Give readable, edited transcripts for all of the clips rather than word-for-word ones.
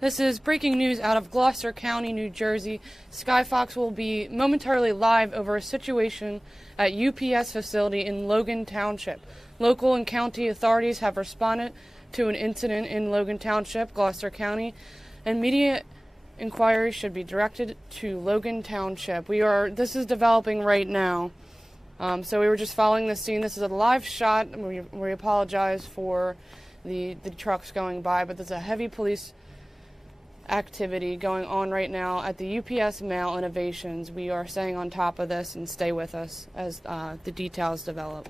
This is breaking news out of Gloucester County, New Jersey. Skyfox will be momentarily live over a situation at UPS facility in Logan Township. Local and county authorities have responded to an incident in Logan Township, Gloucester County, and immediate inquiry should be directed to Logan Township. This is developing right now. So we were just following the scene. This is a live shot. We apologize for the trucks going by, but there's a heavy police activity going on right now at the UPS Mail Innovations. We are staying on top of this, and stay with us as the details develop.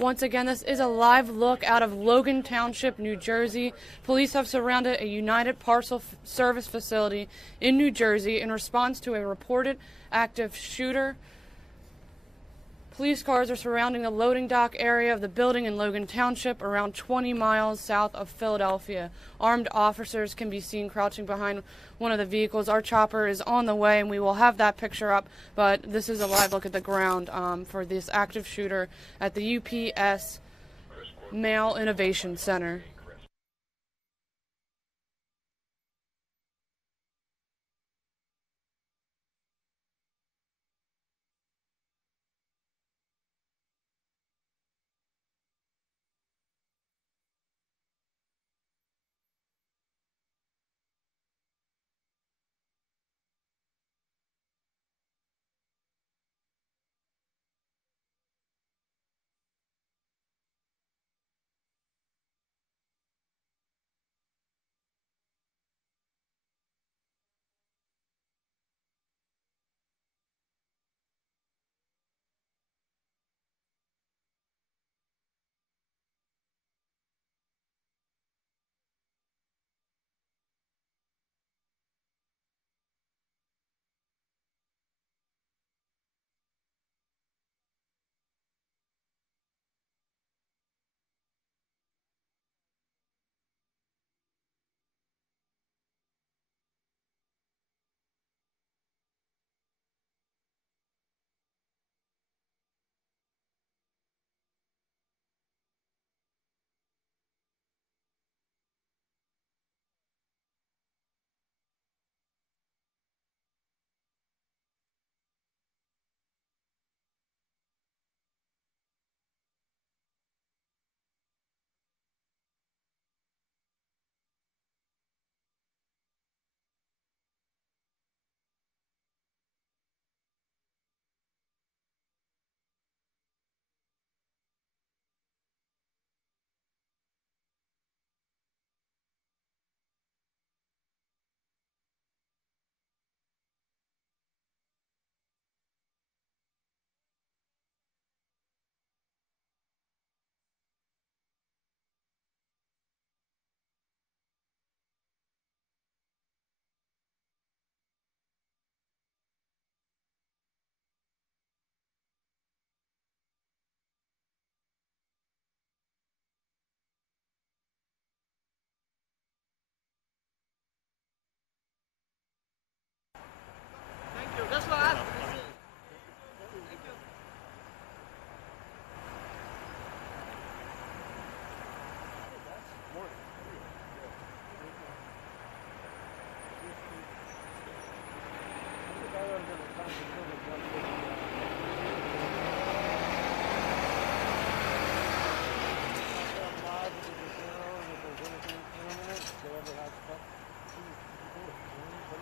Once again, this is a live look out of Logan Township, New Jersey. Police have surrounded a United Parcel Service facility in New Jersey in response to a reported active shooter. Police cars are surrounding the loading dock area of the building in Logan Township, around 20 miles south of Philadelphia. Armed officers can be seen crouching behind one of the vehicles. Our chopper is on the way, and we will have that picture up, but this is a live look at the ground for this active shooter at the UPS Mail Innovation Center.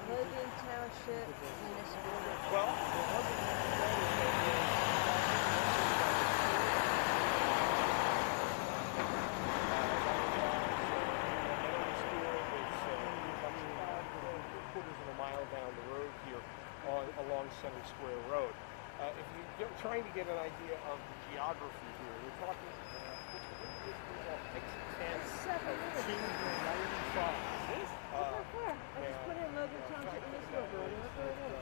Logan Township Municipal. Well, quarters of a mile down the road here along Center Square Road. If you're trying to get an idea of the geography here, we're talking 295. I just put in Logan Township Municipal Building. Look where it is.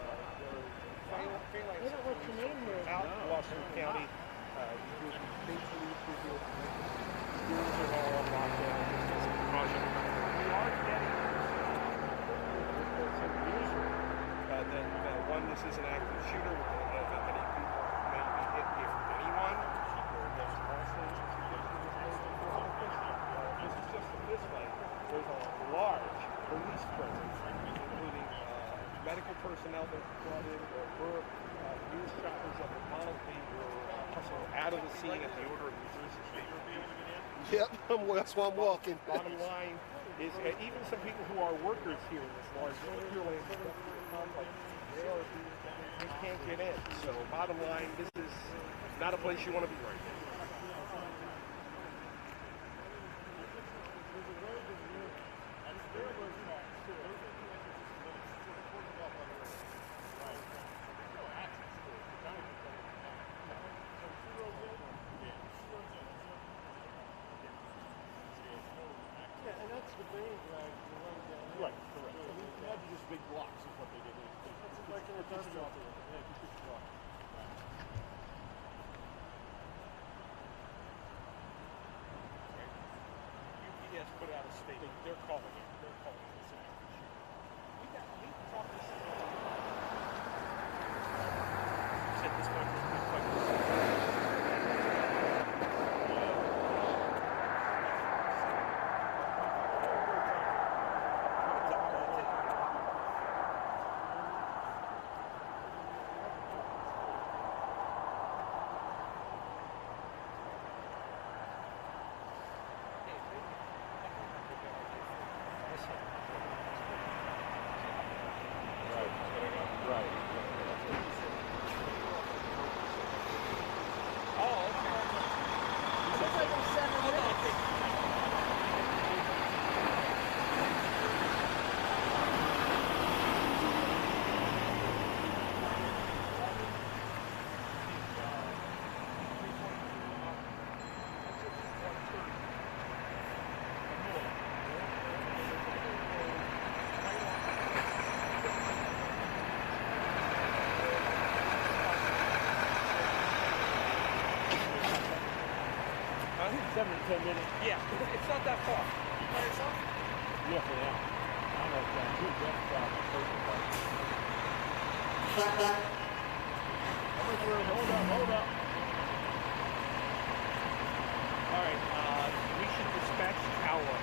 They don't let you name here. Out Gloucester County, you do state police here. Schools are all on lockdown. This is a precaution. We are getting some news that one, this is an active shooter. We don't know if any people may be hit, if anyone. There's also this is just a display. There's a large police presence, including medical personnel that were brought in, or were news shoppers of the Monarchy were hustled out of the scene at the order of New Jersey State Police. Yep, that's why I'm walking. Bottom line is even some people who are workers here in this large purely complex, you can't get in. So bottom line, this is not a place you want to be right now. big blocks is what they did. It's like an industrial. Yeah, just a block. UPS put out a statement. They're calling it. They're calling it an active shooter. We talked this. Said this one was good fight. I think 7 to 10 minutes. Yeah, it's not that far. You by yourself? Yeah, for now. I'm like two death stops. Hold up. All right, we should dispatch tower.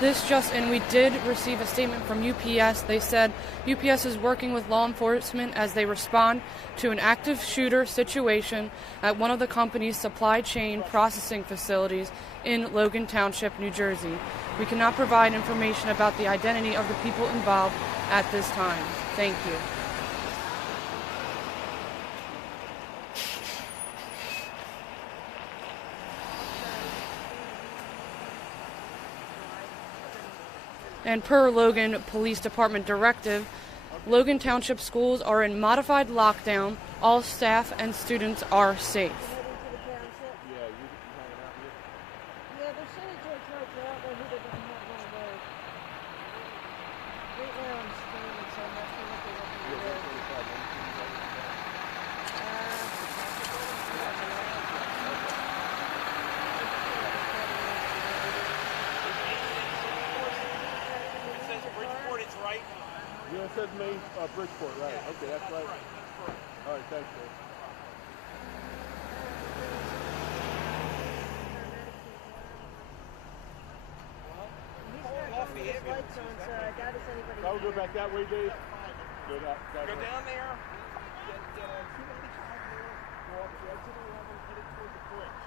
This just in, we did receive a statement from UPS. They said UPS is working with law enforcement as they respond to an active shooter situation at one of the company's supply chain processing facilities in Logan Township, New Jersey. We cannot provide information about the identity of the people involved at this time. Thank you. And per Logan Police Department directive, Logan Township schools are in modified lockdown. All staff and students are safe. Yeah, it says Main Bridgeport, right? Yeah, okay, that's right. All right, thanks, man. I'll go back that way, Dave. Go down there. Get 295 there. Go up to exit 11, headed toward the bridge.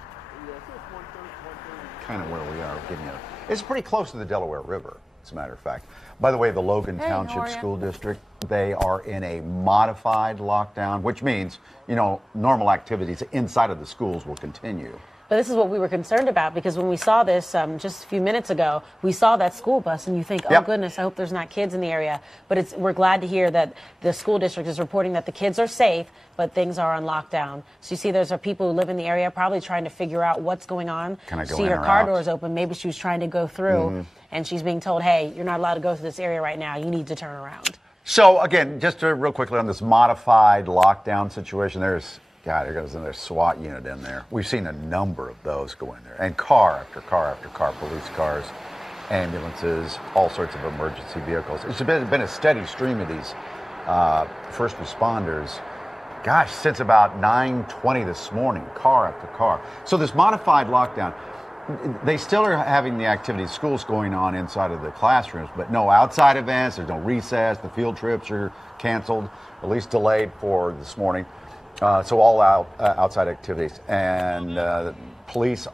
Yeah, it says 130. Kind of where we are, getting it. It's pretty close to the Delaware River. as a matter of fact. By the way, the Logan Hey, how Township are ya? School District, they are in a modified lockdown, which means, normal activities inside of the schools will continue. But this is what we were concerned about, because when we saw this just a few minutes ago, we saw that school bus and you think, oh Yep. goodness, I hope there's not kids in the area. But we're glad to hear that the school district is reporting that the kids are safe, but things are on lockdown. So you see there's people who live in the area probably trying to figure out what's going on. Can I go see in her or car out? doors open. Maybe she was trying to go through and she's being told, hey, you're not allowed to go through this area right now. You need to turn around. So again, just real quickly on this modified lockdown situation, there goes another SWAT unit in there. We've seen a number of those go in there. And car after car after car, police cars, ambulances, all sorts of emergency vehicles. It's been a steady stream of these first responders, gosh, since about 9:20 this morning, car after car. So this modified lockdown, they still are having the activities, schools going on inside of the classrooms, but no outside events, there's no recess, the field trips are canceled, at least delayed for this morning. So all outside activities. And police,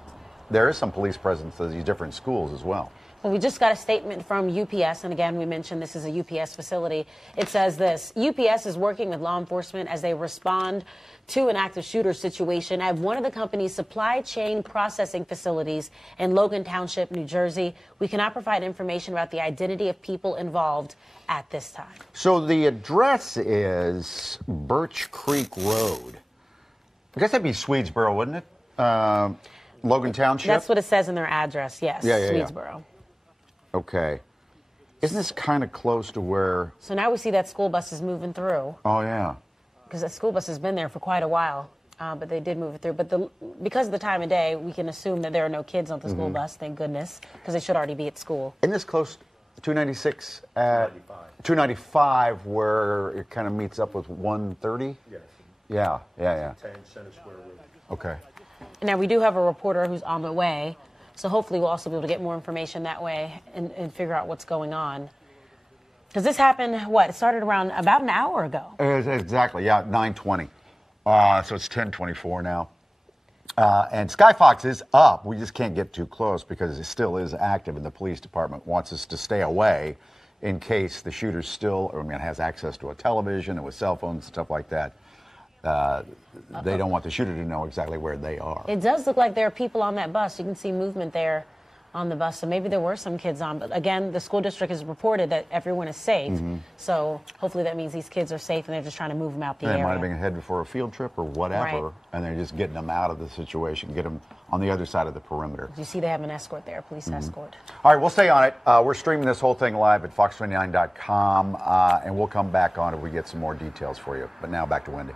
there is some police presence at these different schools as well. Well, we just got a statement from UPS, and again, we mentioned this is a UPS facility. It says this: UPS is working with law enforcement as they respond to an active shooter situation at one of the company's supply chain processing facilities in Logan Township, New Jersey. We cannot provide information about the identity of people involved at this time. So the address is Birch Creek Road. I guess that'd be Swedesboro, wouldn't it? Logan Township? That's what it says in their address, yes, Yeah. Swedesboro. Okay. Isn't this kind of close to where... So now we see that school bus is moving through, Oh, yeah. because that school bus has been there for quite a while, but they did move it through. But because of the time of day, we can assume that there are no kids on the school bus, thank goodness, because they should already be at school. Isn't this close, 296 at... 295, where it kind of meets up with 130? Yes. Yeah. 10 Center Square Road. Okay. Now, we do have a reporter who's on the way, so hopefully we'll also be able to get more information that way and figure out what's going on. Because this happened, it started around about an hour ago. Exactly, yeah, 9:20. So it's 10:24 now. And Skyfox is up. We just can't get too close because it still is active, and the police department wants us to stay away in case the shooter has access to a television and with cell phones and stuff like that. They don't want the shooter to know exactly where they are. It does look like there are people on that bus. You can see movement there on the bus, so maybe there were some kids on. But again, the school district has reported that everyone is safe, so hopefully that means these kids are safe and they're just trying to move them out the They area. might have been headed for a field trip or whatever, Right. and they're just getting them out of the situation, get them on the other side of the perimeter. You see they have an escort there, a police escort. All right, we'll stay on it. We're streaming this whole thing live at fox29.com, and we'll come back on if we get some more details for you. But now back to Wendy.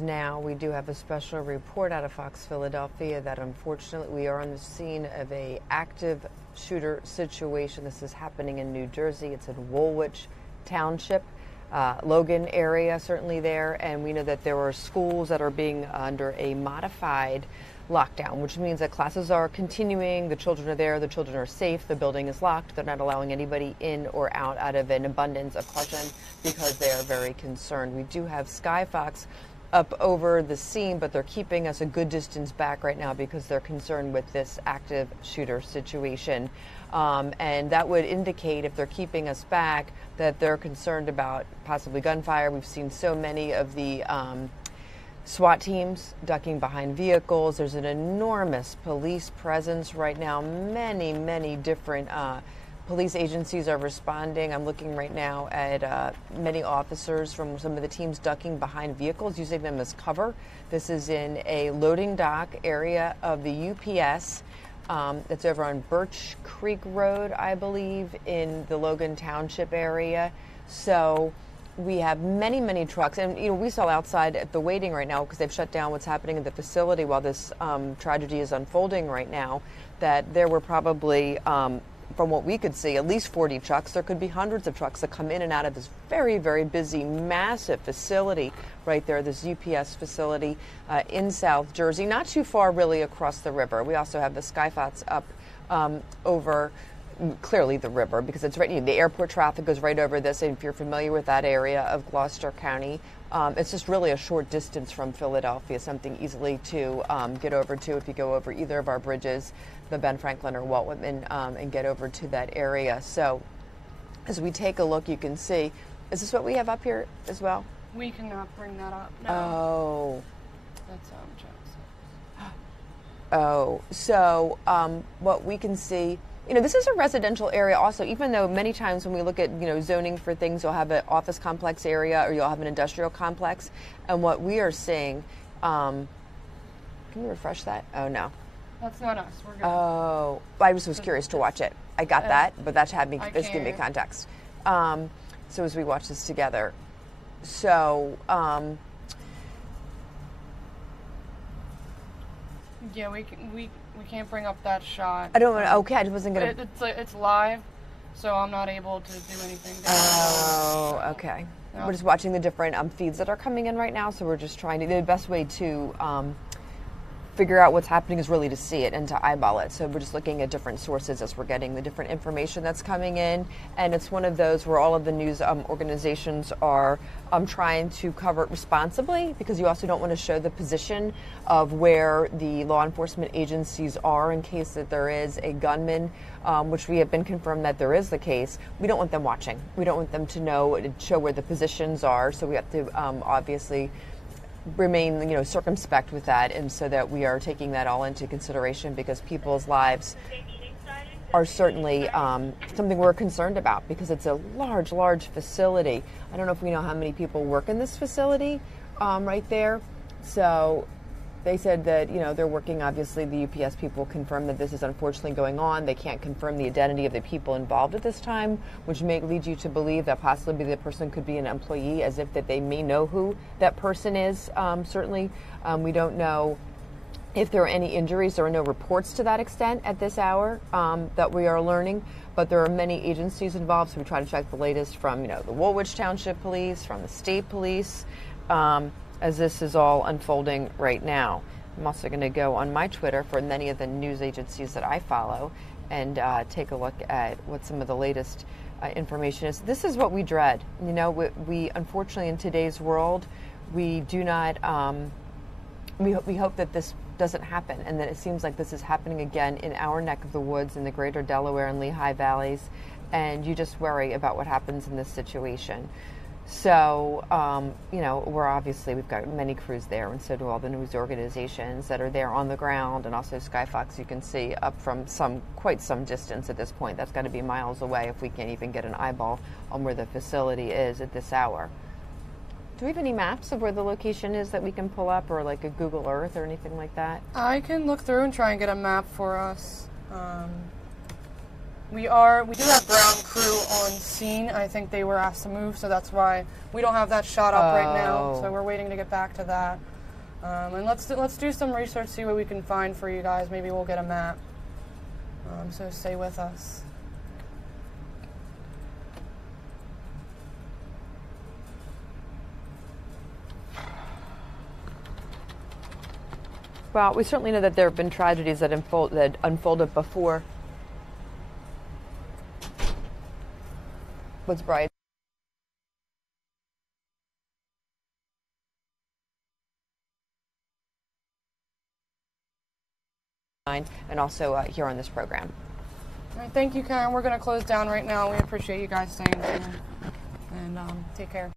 Now we do have a special report out of Fox Philadelphia that unfortunately we are on the scene of a active shooter situation. This is happening in New Jersey. It's in Woolwich Township, Logan area certainly there, and we know that there are schools that are being under a modified lockdown, which means that classes are continuing, the children are there, the children are safe, the building is locked, they're not allowing anybody in or out of an abundance of caution because they are very concerned. We do have Skyfox up over the scene, but they're keeping us a good distance back right now because they're concerned with this active shooter situation. And that would indicate, if they're keeping us back, that they're concerned about possibly gunfire. We've seen so many of the SWAT teams ducking behind vehicles. There's an enormous police presence right now. Many different police agencies are responding. I'm looking right now at many officers from some of the teams ducking behind vehicles, using them as cover. This is in a loading dock area of the UPS. That's over on Birch Creek Road, I believe, in the Logan Township area. So we have many trucks, and we saw outside at the waiting right now, because they've shut down what's happening at the facility while this tragedy is unfolding right now, that there were probably, from what we could see, at least 40 trucks. There could be hundreds of trucks that come in and out of this very busy, massive facility right there, this UPS facility in South Jersey, not too far really across the river. We also have the Skyfox up over clearly the river, because it's right, the airport traffic goes right over this, and if you're familiar with that area of Gloucester County, it's just really a short distance from Philadelphia, something easily to get over to if you go over either of our bridges, the Ben Franklin or Walt Whitman, and get over to that area. So as we take a look, you can see, is this what we have up here as well? We cannot bring that up. No. Oh. That's Jackson. Oh, so what we can see, this is a residential area also, even though many times when we look at, zoning for things, you'll have an office complex area or you'll have an industrial complex. And what we are seeing, can you refresh that? Oh, no. That's not us. We're good. Oh, I just was curious to watch it. I got that, but that had me, this gave me context. So as we watch this together, so, yeah, we can't bring up that shot. I don't want to, okay, I wasn't going to. It's live, so I'm not able to do anything. Oh, okay. No. We're just watching the different feeds that are coming in right now, so we're just trying to, the best way to figure out what's happening is really to see it and to eyeball it. So we're just looking at different sources as we're getting the different information that's coming in. And it's one of those where all of the news organizations are trying to cover it responsibly, because you also don't want to show the position of where the law enforcement agencies are in case that there is a gunman, which we have been confirmed that there is the case. We don't want them watching. We don't want them to show where the positions are. So we have to obviously remain, circumspect with that, and so that we are taking that all into consideration, because people's lives are certainly something we're concerned about, because it's a large facility. I don't know if we know how many people work in this facility right there. So they said that, they're working, obviously the UPS people confirmed that this is unfortunately going on. They can't confirm the identity of the people involved at this time, which may lead you to believe that possibly the person could be an employee, as if that they may know who that person is. Certainly, we don't know if there are any injuries. There are no reports to that extent at this hour that we are learning, but there are many agencies involved, so we try to check the latest from, the Woolwich Township Police, from the state police, as this is all unfolding right now. I'm also going to go on my Twitter for many of the news agencies that I follow and take a look at what some of the latest information is. This is what we dread. We unfortunately, in today's world, we do not, we hope that this doesn't happen, and that it seems like this is happening again in our neck of the woods in the greater Delaware and Lehigh Valleys, and you just worry about what happens in this situation. So, we've got many crews there, and so do all the news organizations that are there on the ground, and also Skyfox, you can see up from quite some distance at this point. That's got to be miles away if we can't even get an eyeball on where the facility is at this hour. Do we have any maps of where the location is that we can pull up, or like a Google Earth or anything like that? I can look through and try and get a map for us. We do have ground crew on scene. I think they were asked to move, so that's why we don't have that shot up right now. So we're waiting to get back to that. And let's do some research, see what we can find for you guys. Maybe we'll get a map. So stay with us. Well, we certainly know that there have been tragedies that unfolded before. What's bright? And also here on this program. All right, thank you, Karen. We're going to close down right now. We appreciate you guys staying tuned. And take care.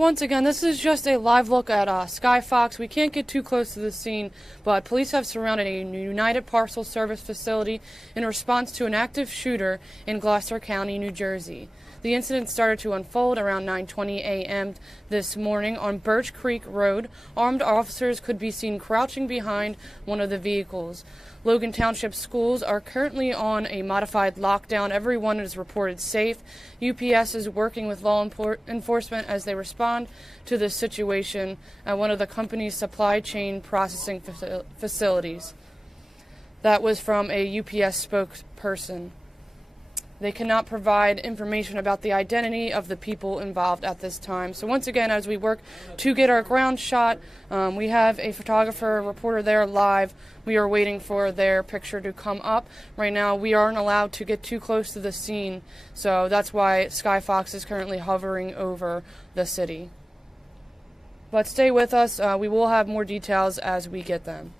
Once again, this is just a live look at Skyfox. We can't get too close to the scene, but police have surrounded a United Parcel Service facility in response to an active shooter in Gloucester County, New Jersey. The incident started to unfold around 9:20 a.m. this morning on Birch Creek Road. Armed officers could be seen crouching behind one of the vehicles. Logan Township schools are currently on a modified lockdown. Everyone is reported safe. UPS is working with law enforcement as they respond to this situation at one of the company's supply chain processing facilities. That was from a UPS spokesperson. They cannot provide information about the identity of the people involved at this time. So once again, as we work to get our ground shot, we have a photographer, a reporter there live. We are waiting for their picture to come up. Right now, we aren't allowed to get too close to the scene, so that's why Skyfox is currently hovering over the city. But stay with us. We will have more details as we get them.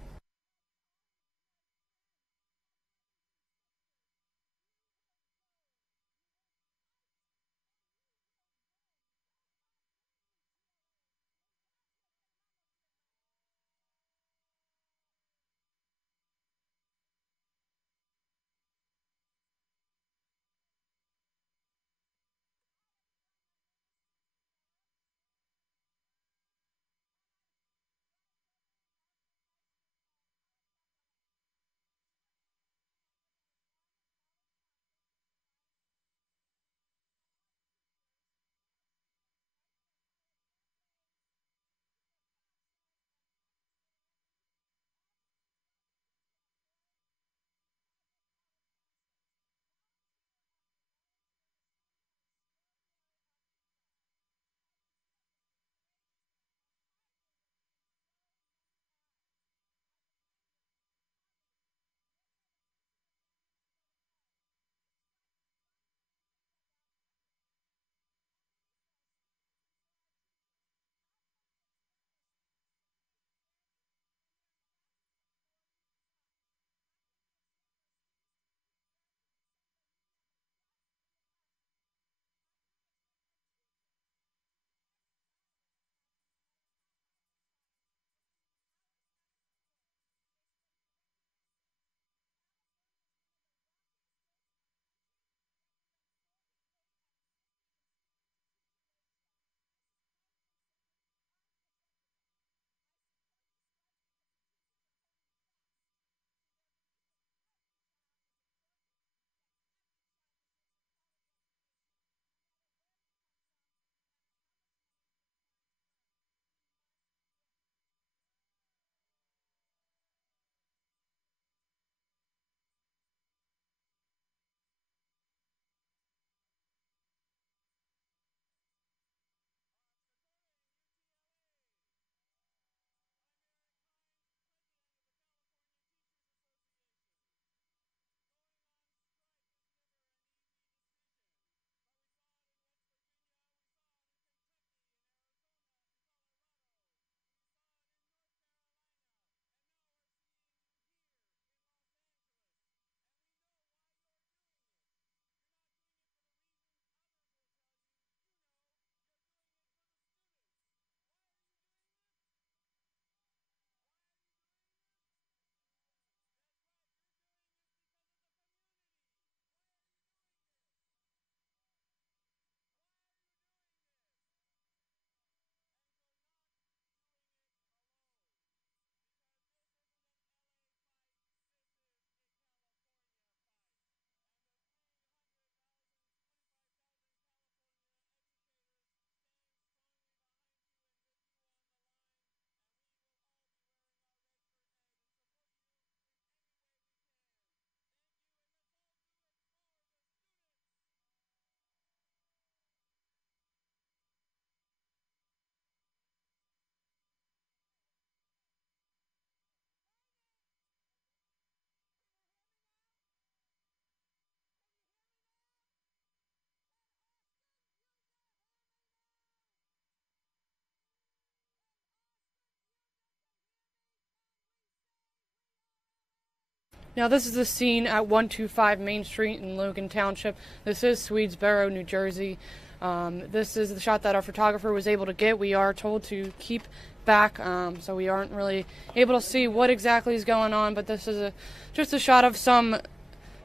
Now this is the scene at 125 Main Street in Logan Township. This is Swedesboro, New Jersey. This is the shot that our photographer was able to get. We are told to keep back, so we aren't really able to see what exactly is going on, but this is just a shot of some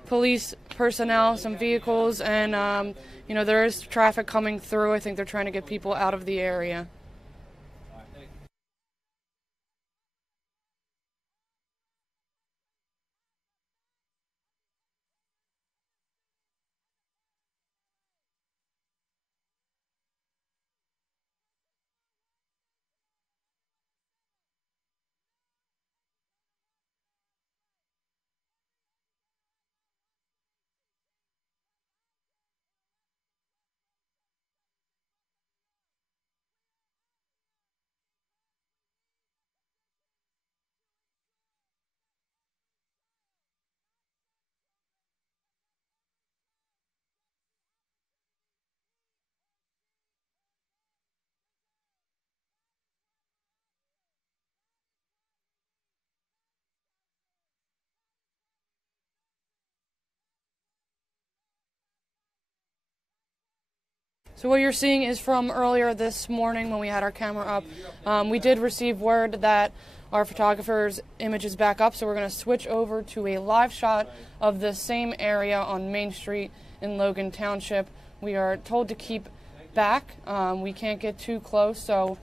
police personnel, some vehicles, and there is traffic coming through. I think they're trying to get people out of the area. So what you're seeing is from earlier this morning when we had our camera up. We did receive word that our photographer's image is back up, so we're going to switch over to a live shot of the same area on Main Street in Logan Township. We are told to keep back. We can't get too close, so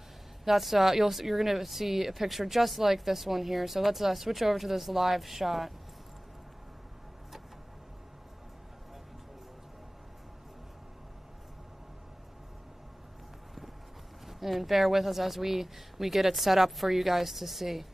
that's you're going to see a picture just like this one here. So let's switch over to this live shot. And bear with us as we get it set up for you guys to see.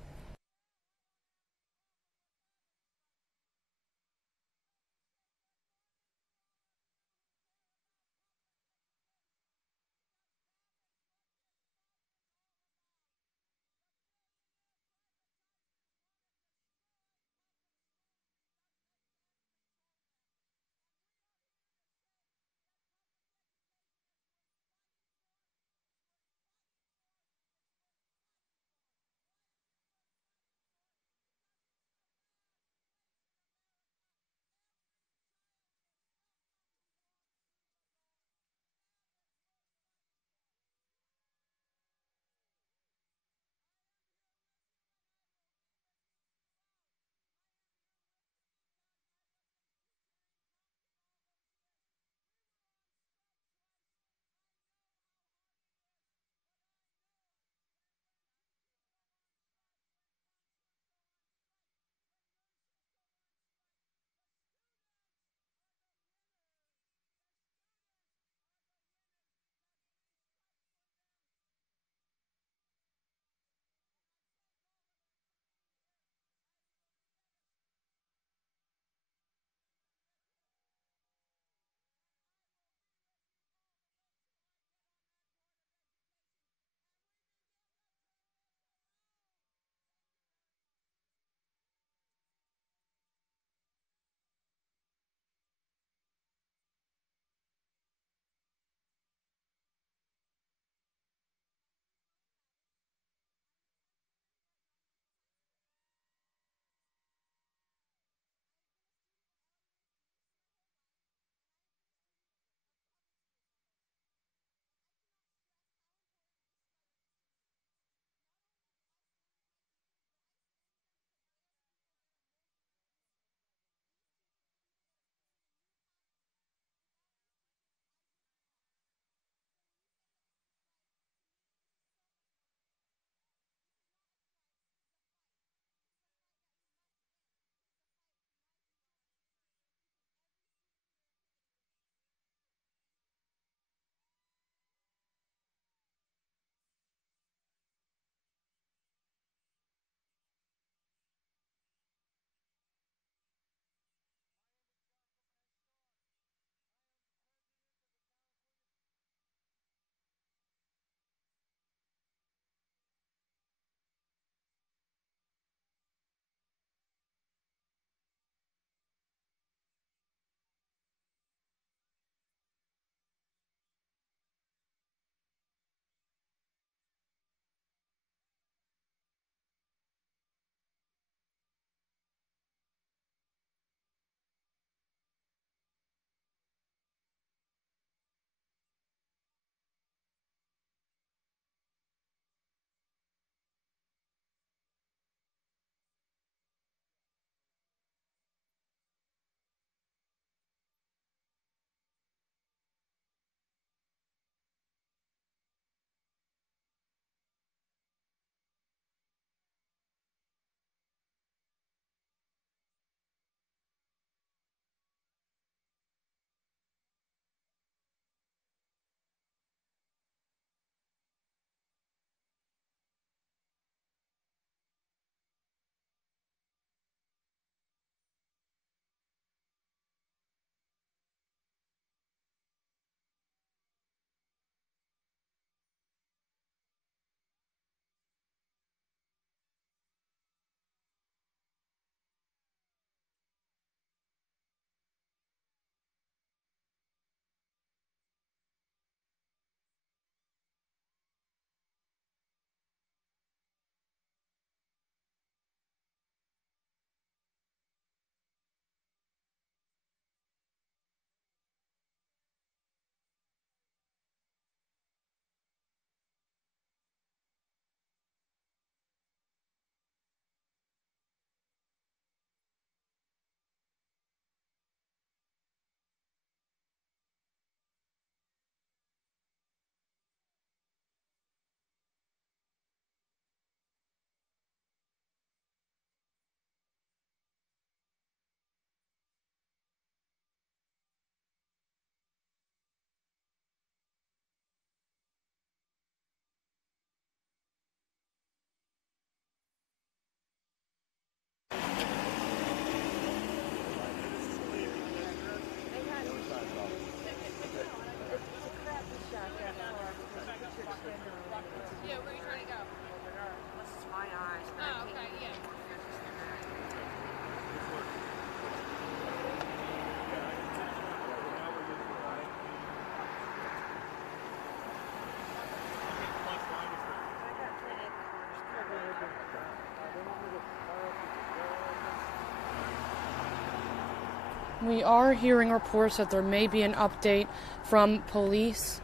We are hearing reports that there may be an update from police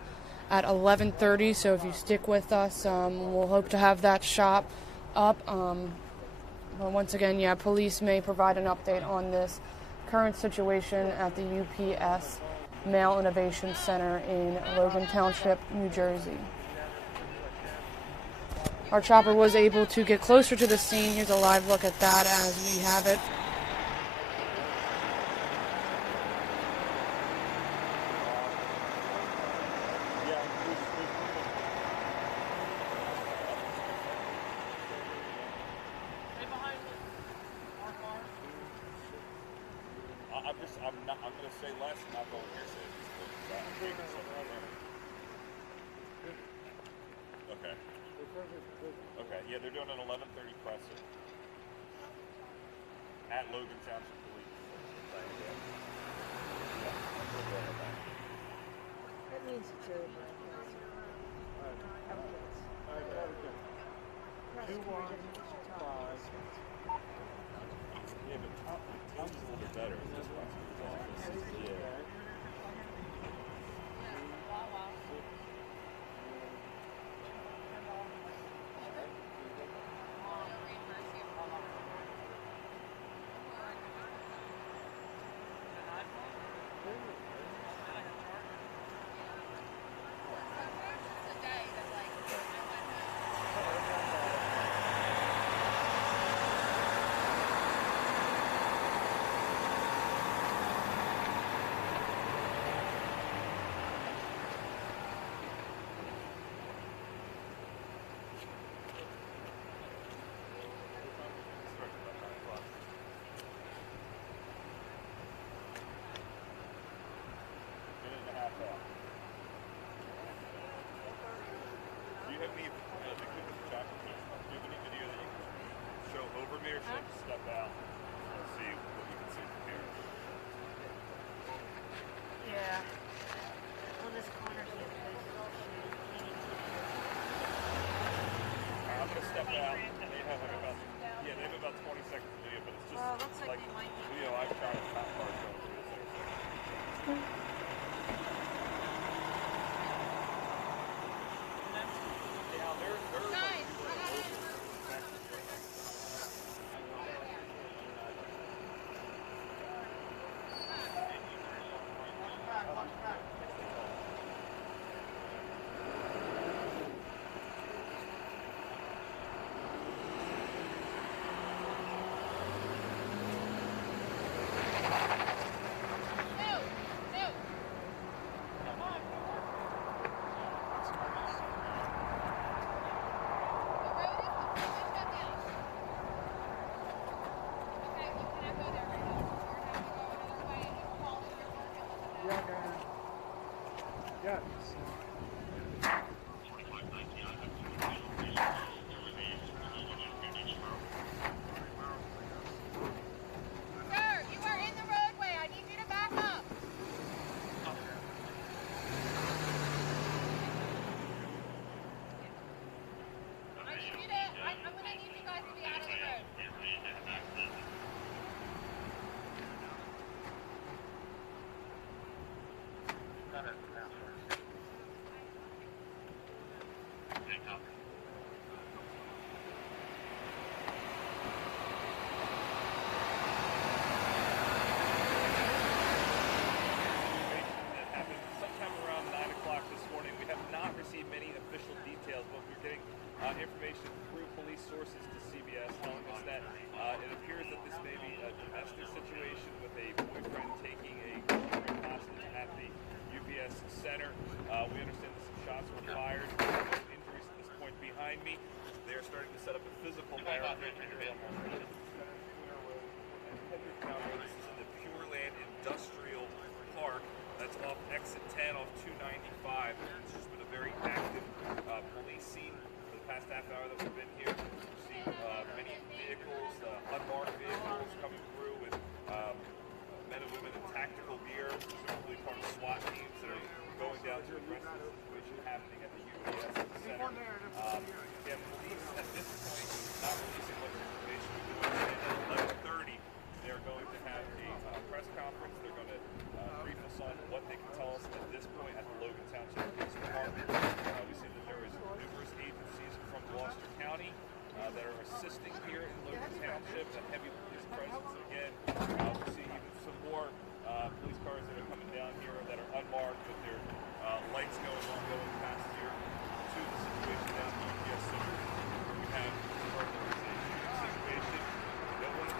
at 11:30, so if you stick with us, we'll hope to have that shop up. But once again, yeah, police may provide an update on this current situation at the UPS Mail Innovation Center in Logan Township, New Jersey. Our chopper was able to get closer to the scene. Here's a live look at that as we have it. I'm going to say less, not going hearsay. Okay. Okay, yeah, they're doing an 11:30 presser at Logan Township Police. That means it's a Yeah, but Tom's a little bit better at this one. Yeah. Step out. We'll see what we can see from here. Yeah. On this corner here. I'm going to step out. They have about 20 seconds to do it, but it's just Looks like they might be. video I've shot of cop cars going through this intersection. Yeah. Information through police sources to CBS telling us that it appears that this may be a domestic situation with a boyfriend taking a girlfriend hostage at the UPS center. We understand that some shots were fired. No injuries at this point behind me. They are starting to set up a physical barrier. This is in the Pure Land Industrial Park. That's off exit 10 off 295. It's just been a very active police scene for the past half hour that we've been here. We've seen many vehicles, unmarked vehicles coming through with men and women in tactical gear, presumably part of SWAT teams that are going down to address the situation happening at the UPS Center. Again, police at this point not releasing much information. We're doing it at 11:30. They are going to have a press conference. They're that are assisting here in Logan Township. A heavy police presence again. We'll see even some more police cars that are coming down here that are unmarked with their lights going on, going past here to the situation down at UPS Center where we have a situation. No one is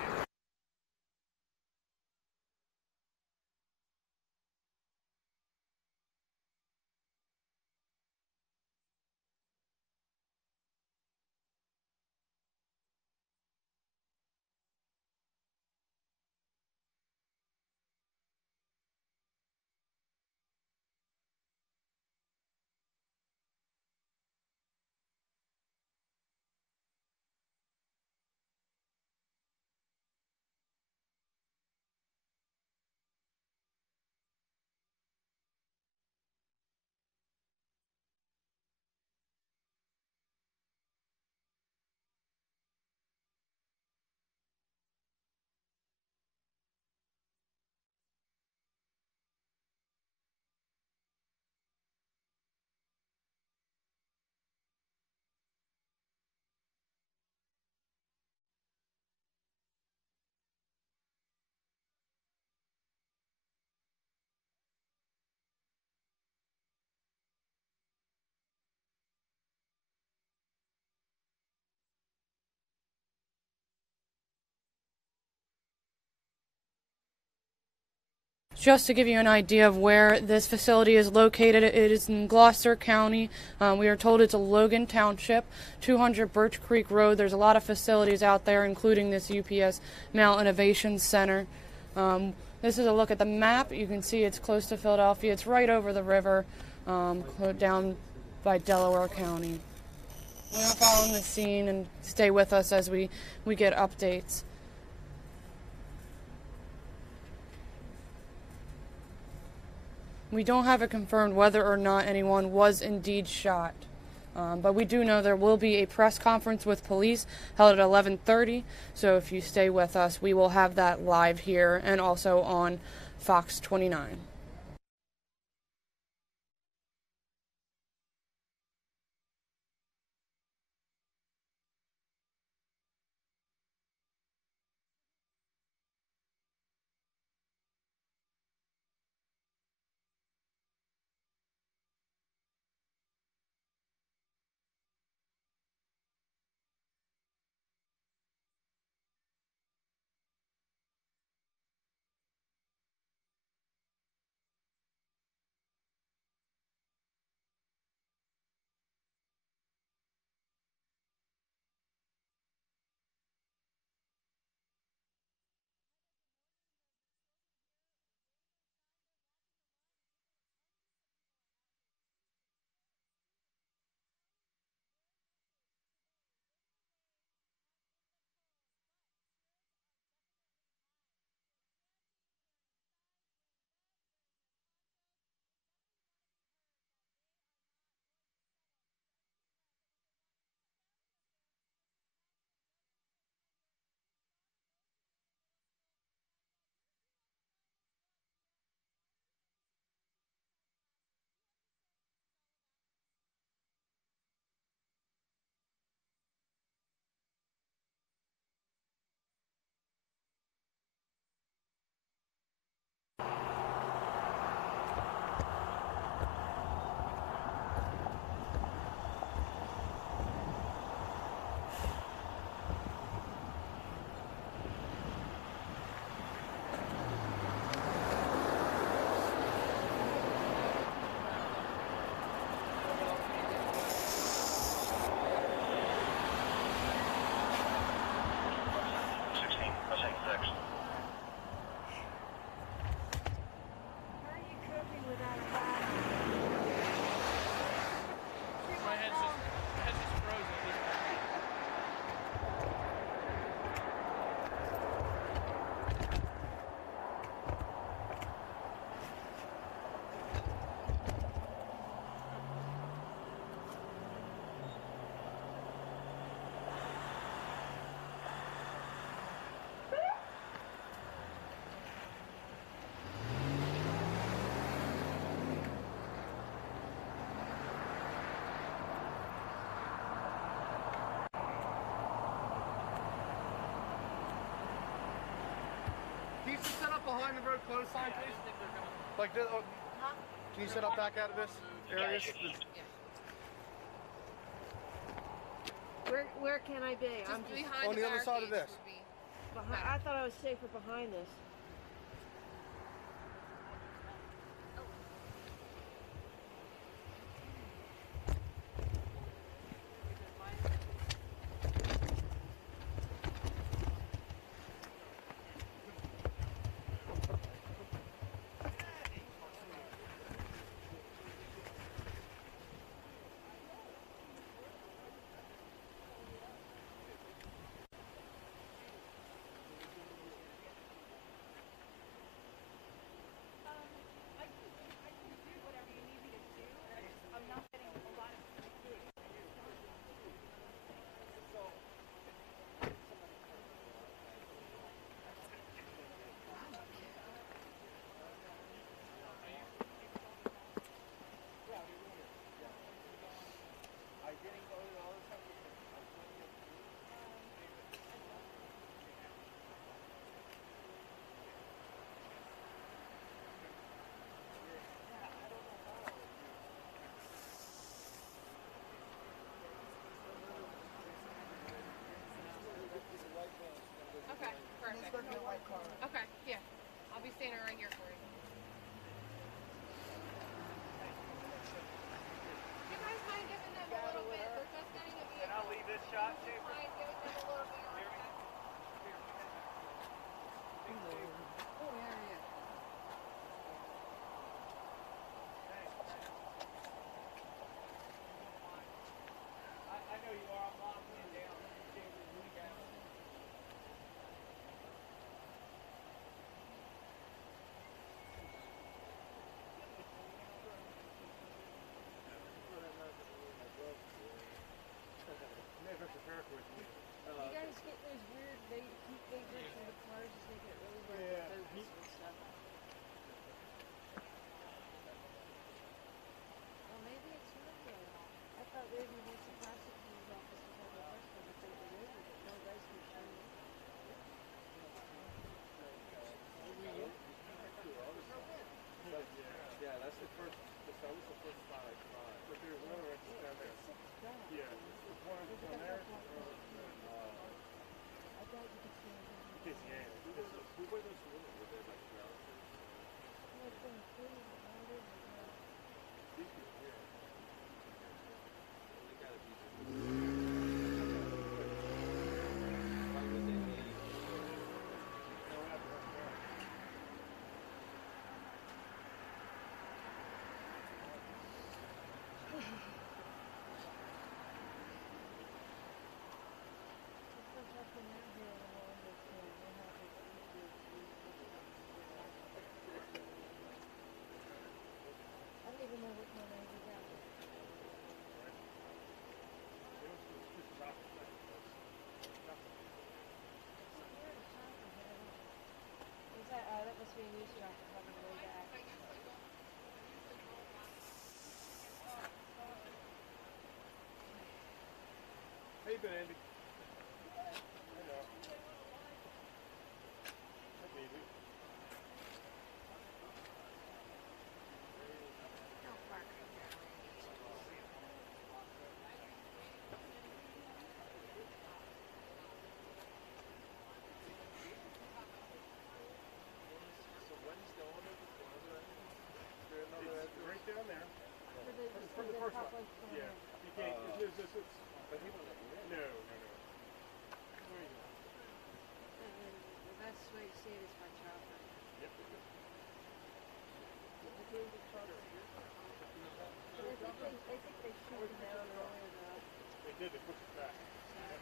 Just to give you an idea of where this facility is located, it is in Gloucester County. We are told it's a Logan Township, 200 Birch Creek Road. There's a lot of facilities out there, including this UPS Mail Innovation Center. This is a look at the map. You can see it's close to Philadelphia. It's right over the river, down by Delaware County. We're following the scene and stay with us as we get updates. We don't have it confirmed whether or not anyone was indeed shot. But we do know there will be a press conference with police held at 11:30. So if you stay with us, we will have that live here and also on Fox 29. road closed sign, please? Like this? Can you set up back out of this area? Where can I be? Just I'm just behind on the other side of barricades this. would be behind. I thought I was safer behind this. Okay, perfect. Okay, yeah. I'll be standing right here for you. Do you guys mind giving them a little bit? They're just getting a vehicle. Can I leave this shot Do too? you mind giving them a little bit? Oh, yeah, yeah. I know you are. I'm locking it down. Never prepared for it. You guys get those weird, they keep vagrants in the cars, just making it really weird Yeah. with focus and stuff. Well, maybe it's not good. I thought maybe once the prosecutor's office was on the first one, that they were over, but no guys can show me. Yeah, that's the first. That was the first spot I tried. But there's another entrance down there. Yeah, there's one entrance down there. I thought you could see it. Who were those women? Were they like relatives? Well, it's been pretty longer than that. These people here. They gotta be. Why would they leave? No, we're not there. Since I've been out here the longest, we'll have to I don't even know what my name is out. Is that, that must be a news traffic on the way back. How you been, Andy? I know. That's easy. So when's the owner of the Gloucester? It's right down there. For the first top one. one. Yeah. You can't. It's, But he won't let you in. no. Where are you going? The best way to see it is by chopper. Yep. I think they shoot it down earlier though. They did. They pushed it back. I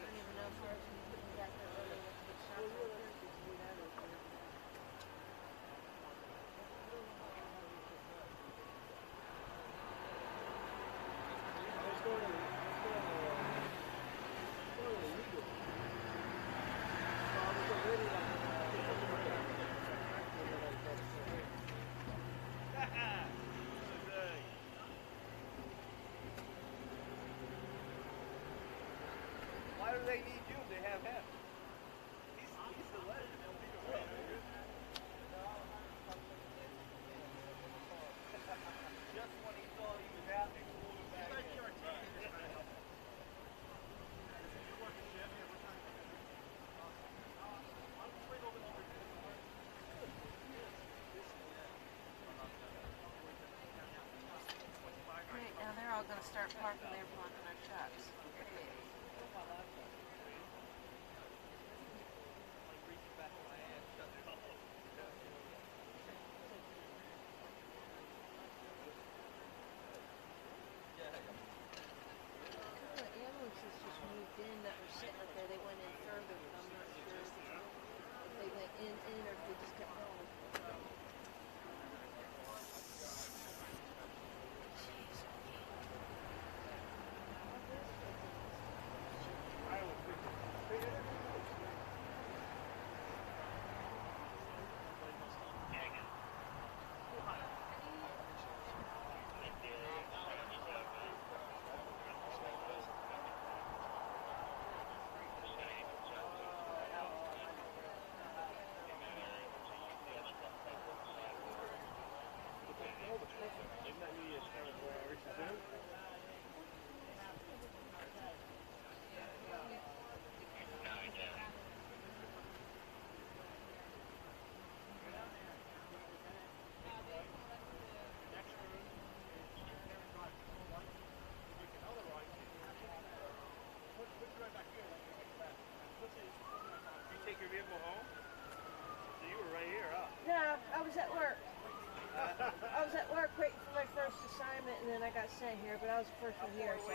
don't even know if ours was back there earlier with the chopper. Do that or whatever. Let's go to Why do they need you if they have him? He's the legend. vehicle home? So you were right here, huh? No, I was at work. I was at work waiting for my first assignment, and then I got sent here, but I was the first one here, so.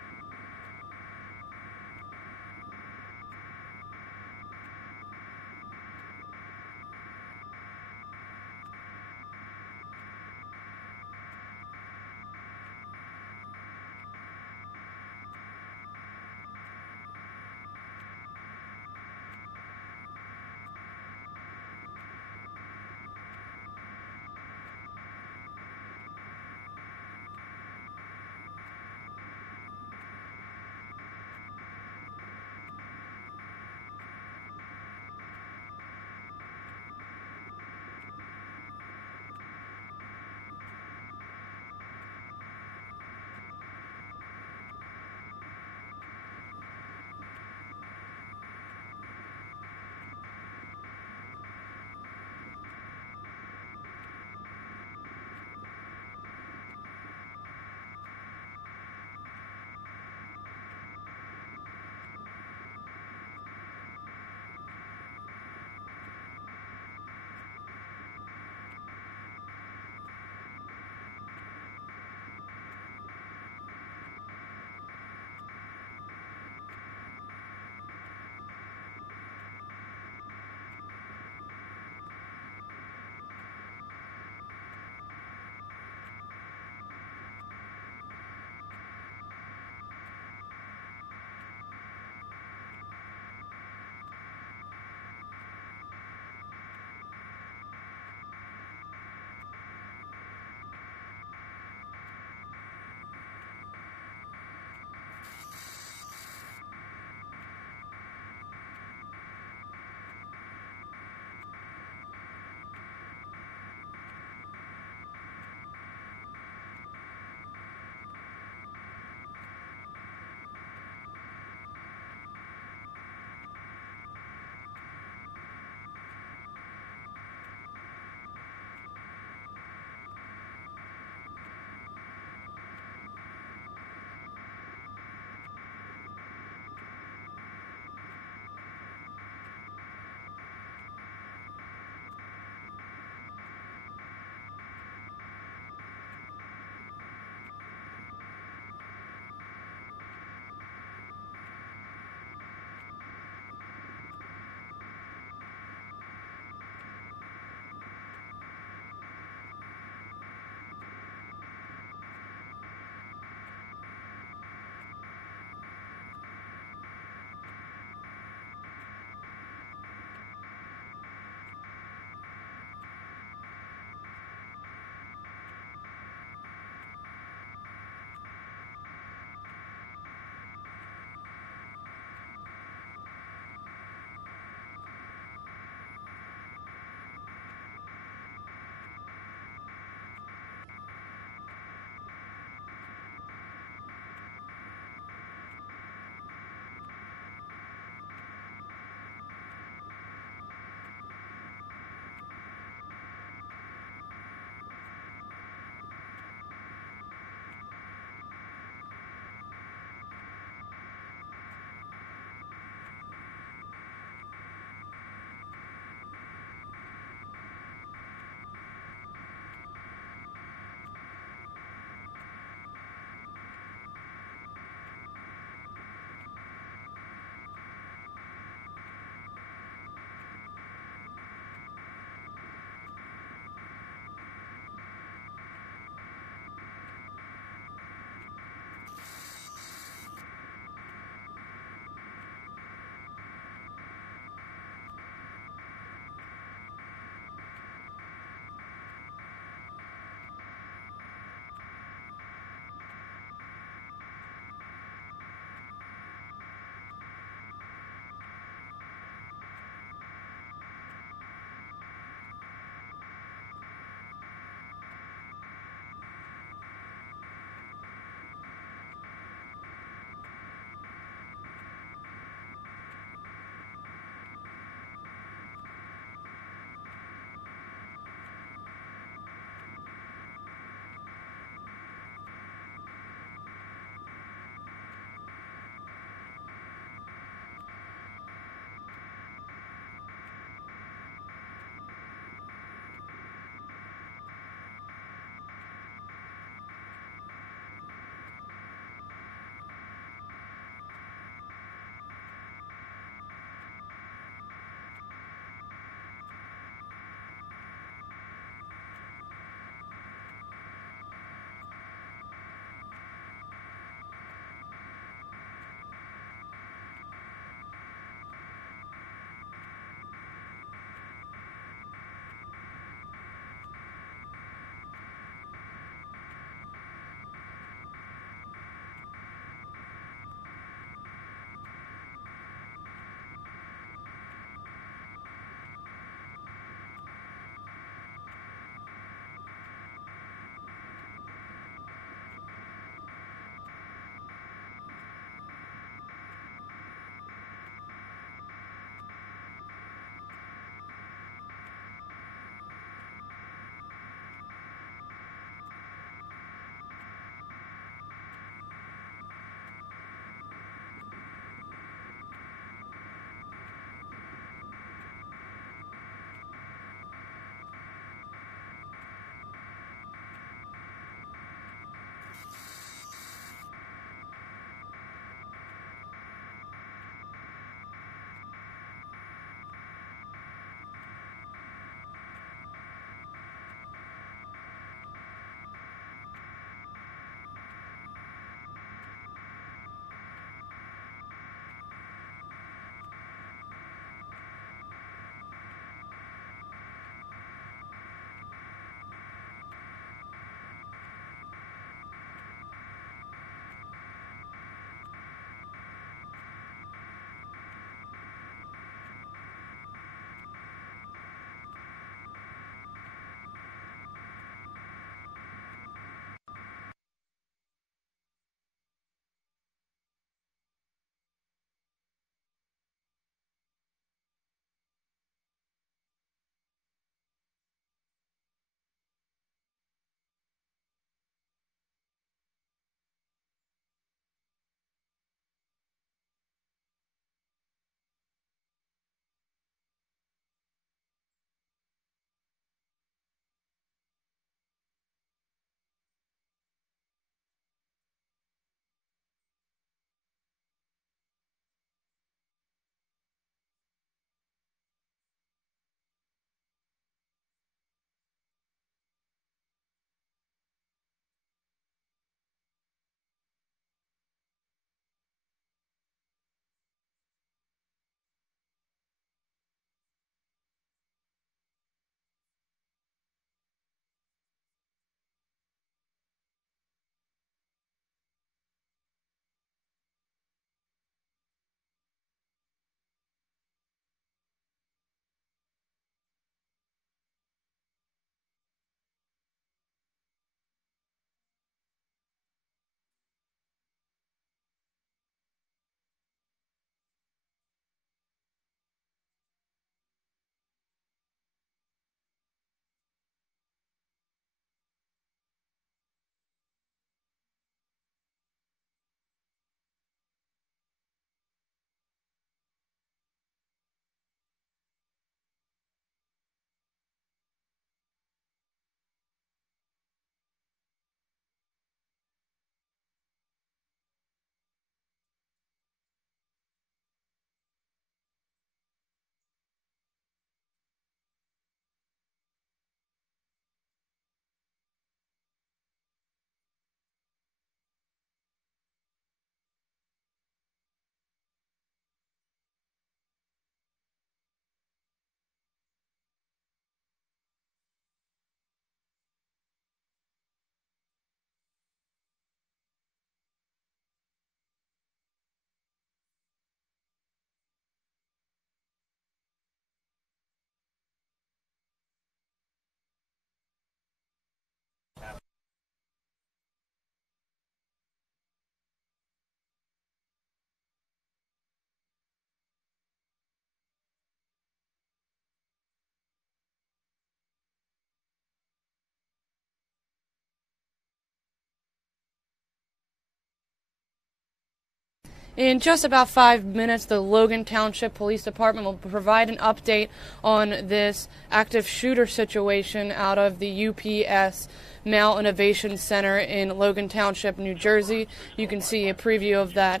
In just about 5 minutes, the Logan Township Police Department will provide an update on this active shooter situation out of the UPS Mail Innovation Center in Logan Township, New Jersey. You can see a preview of that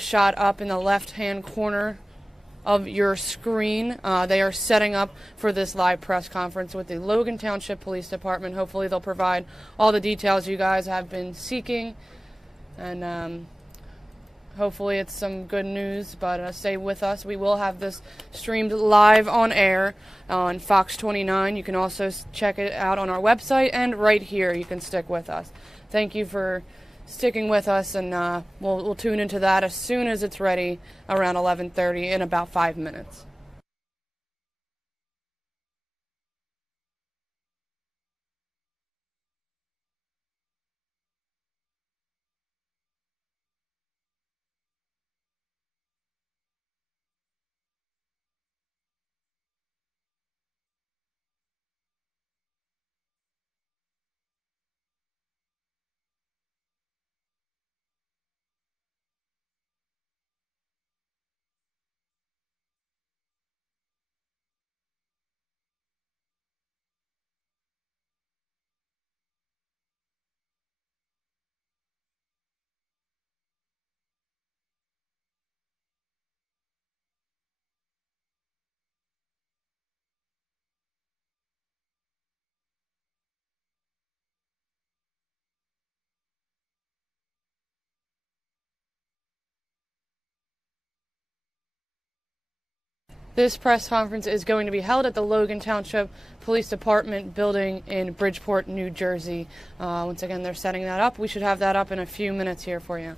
shot up in the left-hand corner of your screen. They are setting up for this live press conference with the Logan Township Police Department. Hopefully they'll provide all the details you guys have been seeking, and hopefully it's some good news, but stay with us. We will have this streamed live on air on Fox 29. You can also check it out on our website, and right here you can stick with us. Thank you for sticking with us, and we'll tune into that as soon as it's ready around 11:30 in about 5 minutes. This press conference is going to be held at the Logan Township Police Department building in Bridgeport, New Jersey. Once again, they're setting that up. We should have that up in a few minutes here for you.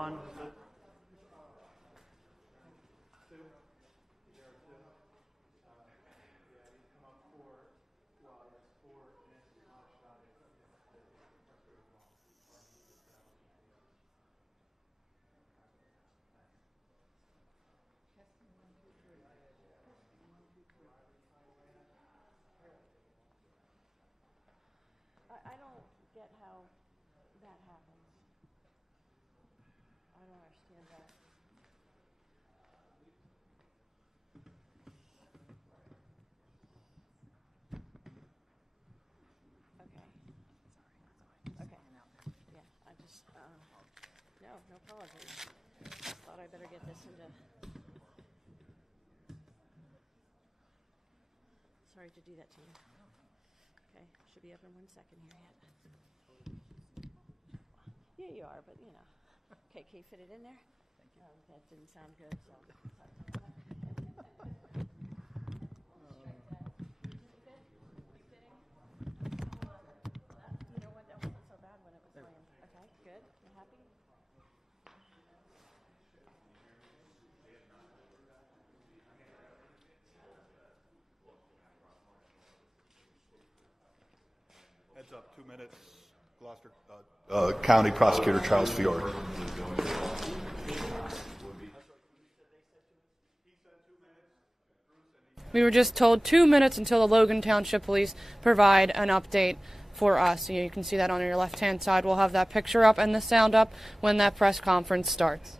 On. I don't get how that happens. I don't understand that. Okay. Okay. Yeah, I just, no apologies. Thought I better get this into. Sorry to do that to you. Okay, should be up in 1 second here yet. Yeah, you are, but you know. Okay, can you fit it in there? Thank you. That didn't sound good, so. You know what? That wasn't so bad when it was laying. Okay, good. You happy? Heads up, 2 minutes. Gloucester County Prosecutor Charles Fiore. We were just told 2 minutes until the Logan Township Police provide an update for us. So you can see that on your left-hand side. We'll have that picture up and the sound up when that press conference starts.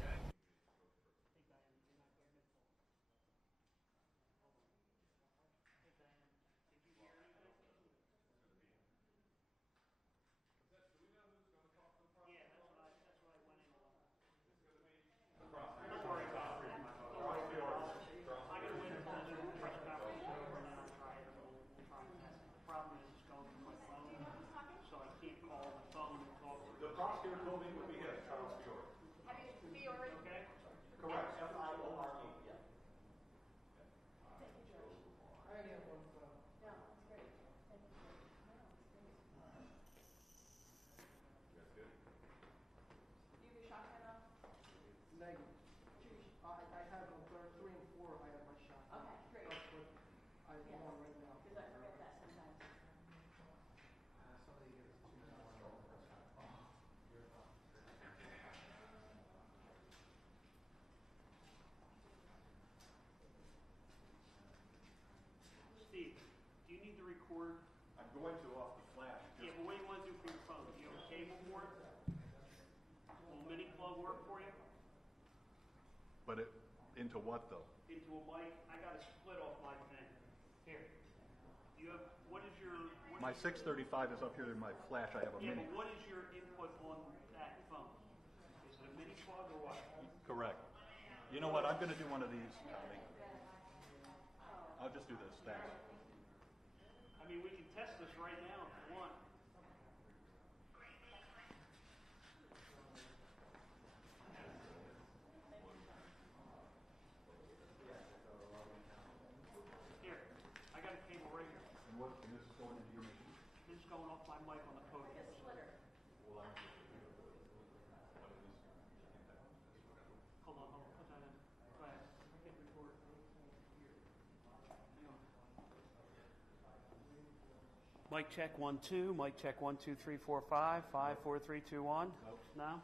Negative. I have on 3 and 4. I have my shot. Okay, great. That's what I want right now. Because I forget that sometimes. Somebody give us 2 Steve, do you need to record? I'm going to off the flash. Yeah, but what do you want to do for your phone? Do you have a cable for it? Will mini plug work for you? But into what though? Into a mic? I got a split off my thing. Here. You have, what is your... My 635 is up here in my flash. I have a Yeah, mini. but what is your input on that phone? Is it a mini plug or what? Correct. You know what? I'm going to do one of these, Tommy. I'll just do this. Thanks. I mean, we can test this right now if you want. Here, I got a cable right here. And this is going into your machine? This is going off my mic on the podium. Hold on, put that in. Go ahead. Hit record. Hang on. Mic check 1 2. Mic check 1 2 3 4 5 5 4 3 2 1. No.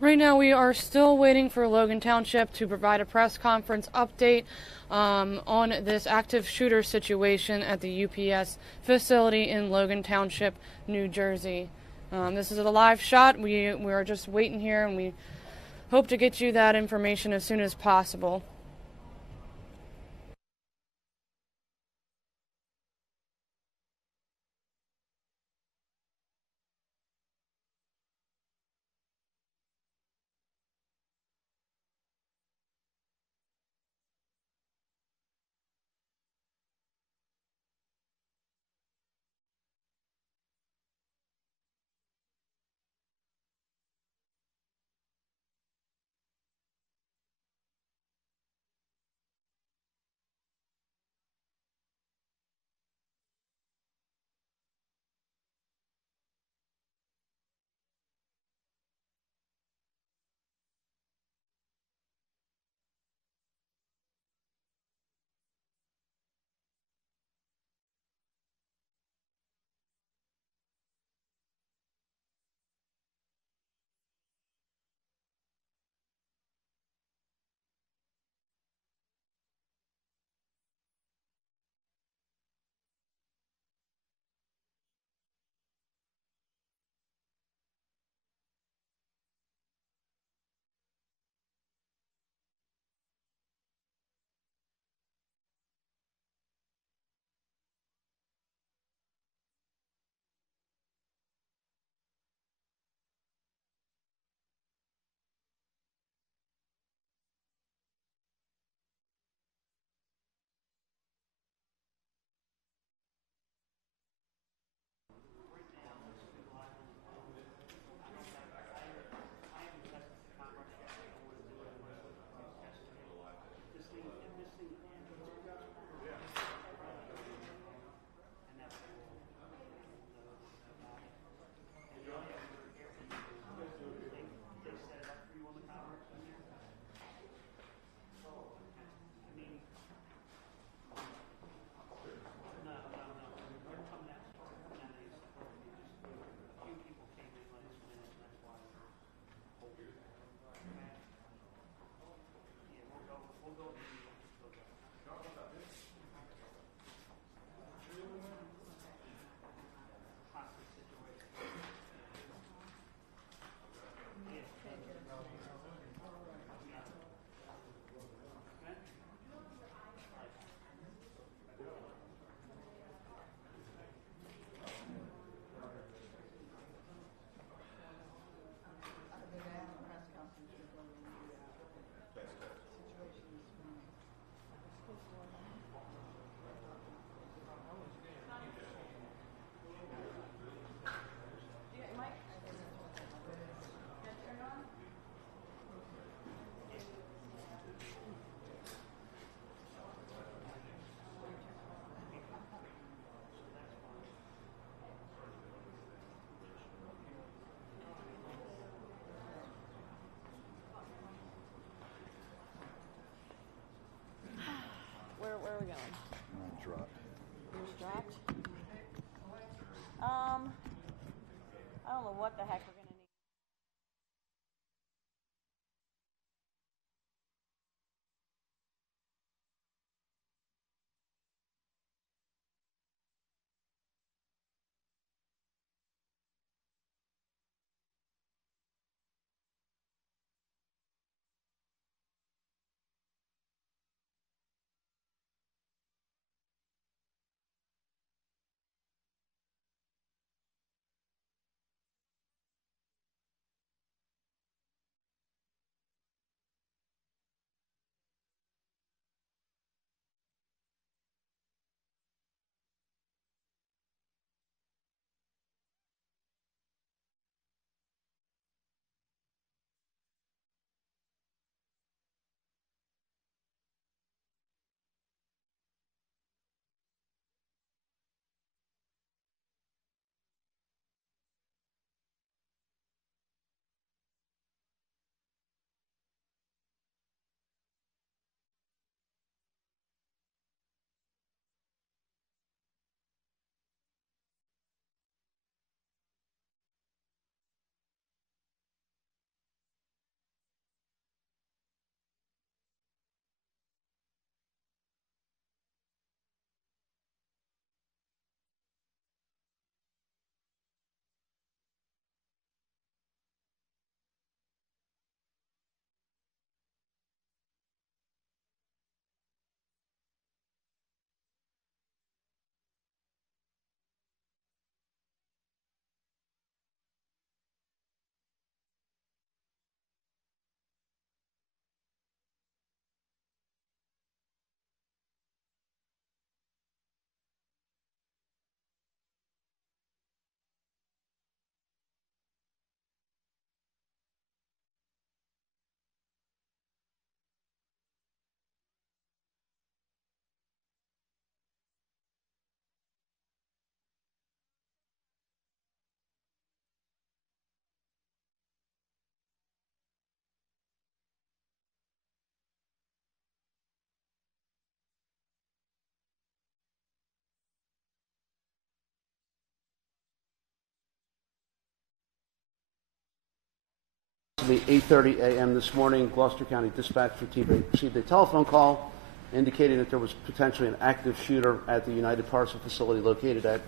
Right now, we are still waiting for Logan Township to provide a press conference update on this active shooter situation at the UPS facility in Logan Township, New Jersey. This is a live shot. We are just waiting here, and we hope to get you that information as soon as possible. Approximately 8:30 a.m. this morning, Gloucester County Dispatch received a telephone call indicating that there was potentially an active shooter at the United Parcel facility located at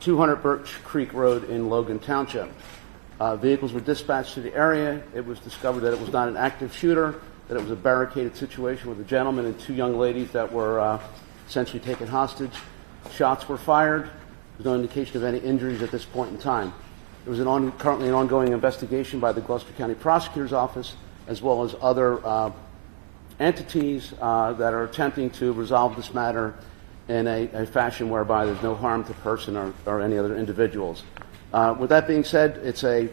200 Birch Creek Road in Logan Township. Vehicles were dispatched to the area. It was discovered that it was not an active shooter, that it was a barricaded situation with a gentleman and two young ladies that were essentially taken hostage. Shots were fired. There's no indication of any injuries at this point in time. There was currently an ongoing investigation by the Gloucester County Prosecutor's Office, as well as other entities that are attempting to resolve this matter in a fashion whereby there's no harm to person or any other individuals. With that being said, it's a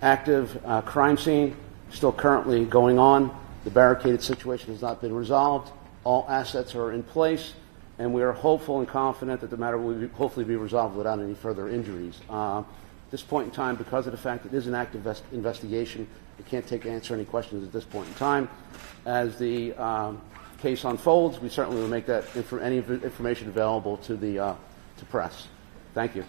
active crime scene, still currently going on. The barricaded situation has not been resolved. All assets are in place, and we are hopeful and confident that the matter will hopefully be resolved without any further injuries. At this point in time, because of the fact that it is an active investigation, we can't answer any questions at this point in time. As the case unfolds, we certainly will make that any information available to the press. Thank you.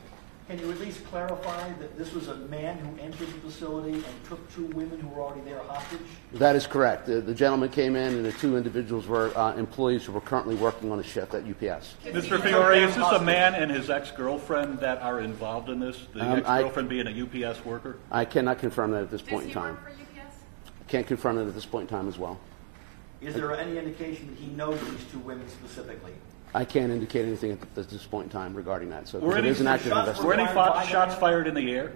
Can you at least clarify that this was a man who entered the facility and took two women who were already there hostage? That is correct. The gentleman came in, and the two individuals were employees who were currently working on a shift at UPS. Mr. Fiore, is this a man and his ex-girlfriend that are involved in this? The ex-girlfriend being a UPS worker? I cannot confirm that at this point in time. Does he work for UPS? Can't confirm that at this point in time as well. Is there any indication that he knows these two women specifically? I can't indicate anything at this point in time regarding that. So Were it is an active investigation. Were any shots fired in the air?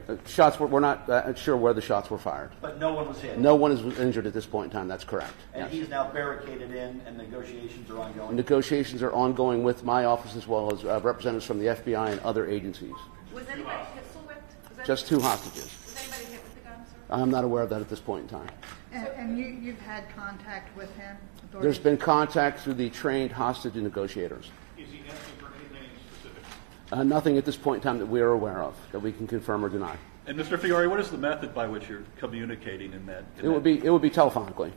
We're not sure where the shots were fired. But no one was hit? No one is injured at this point in time. That's correct. And yes. he's now barricaded in, and negotiations are ongoing? Negotiations are ongoing with my office as well as representatives from the FBI and other agencies. Was anybody pistol whipped? Just two hostages. Was anybody hit with the gun, sir? I'm not aware of that at this point in time. And you've had contact with him? There's been contact through the trained hostage negotiators. Is he asking for anything specific? Nothing at this point in time that we are aware of that we can confirm or deny. And Mr. Fiore, what is the method by which you're communicating in that? It would be telephonically.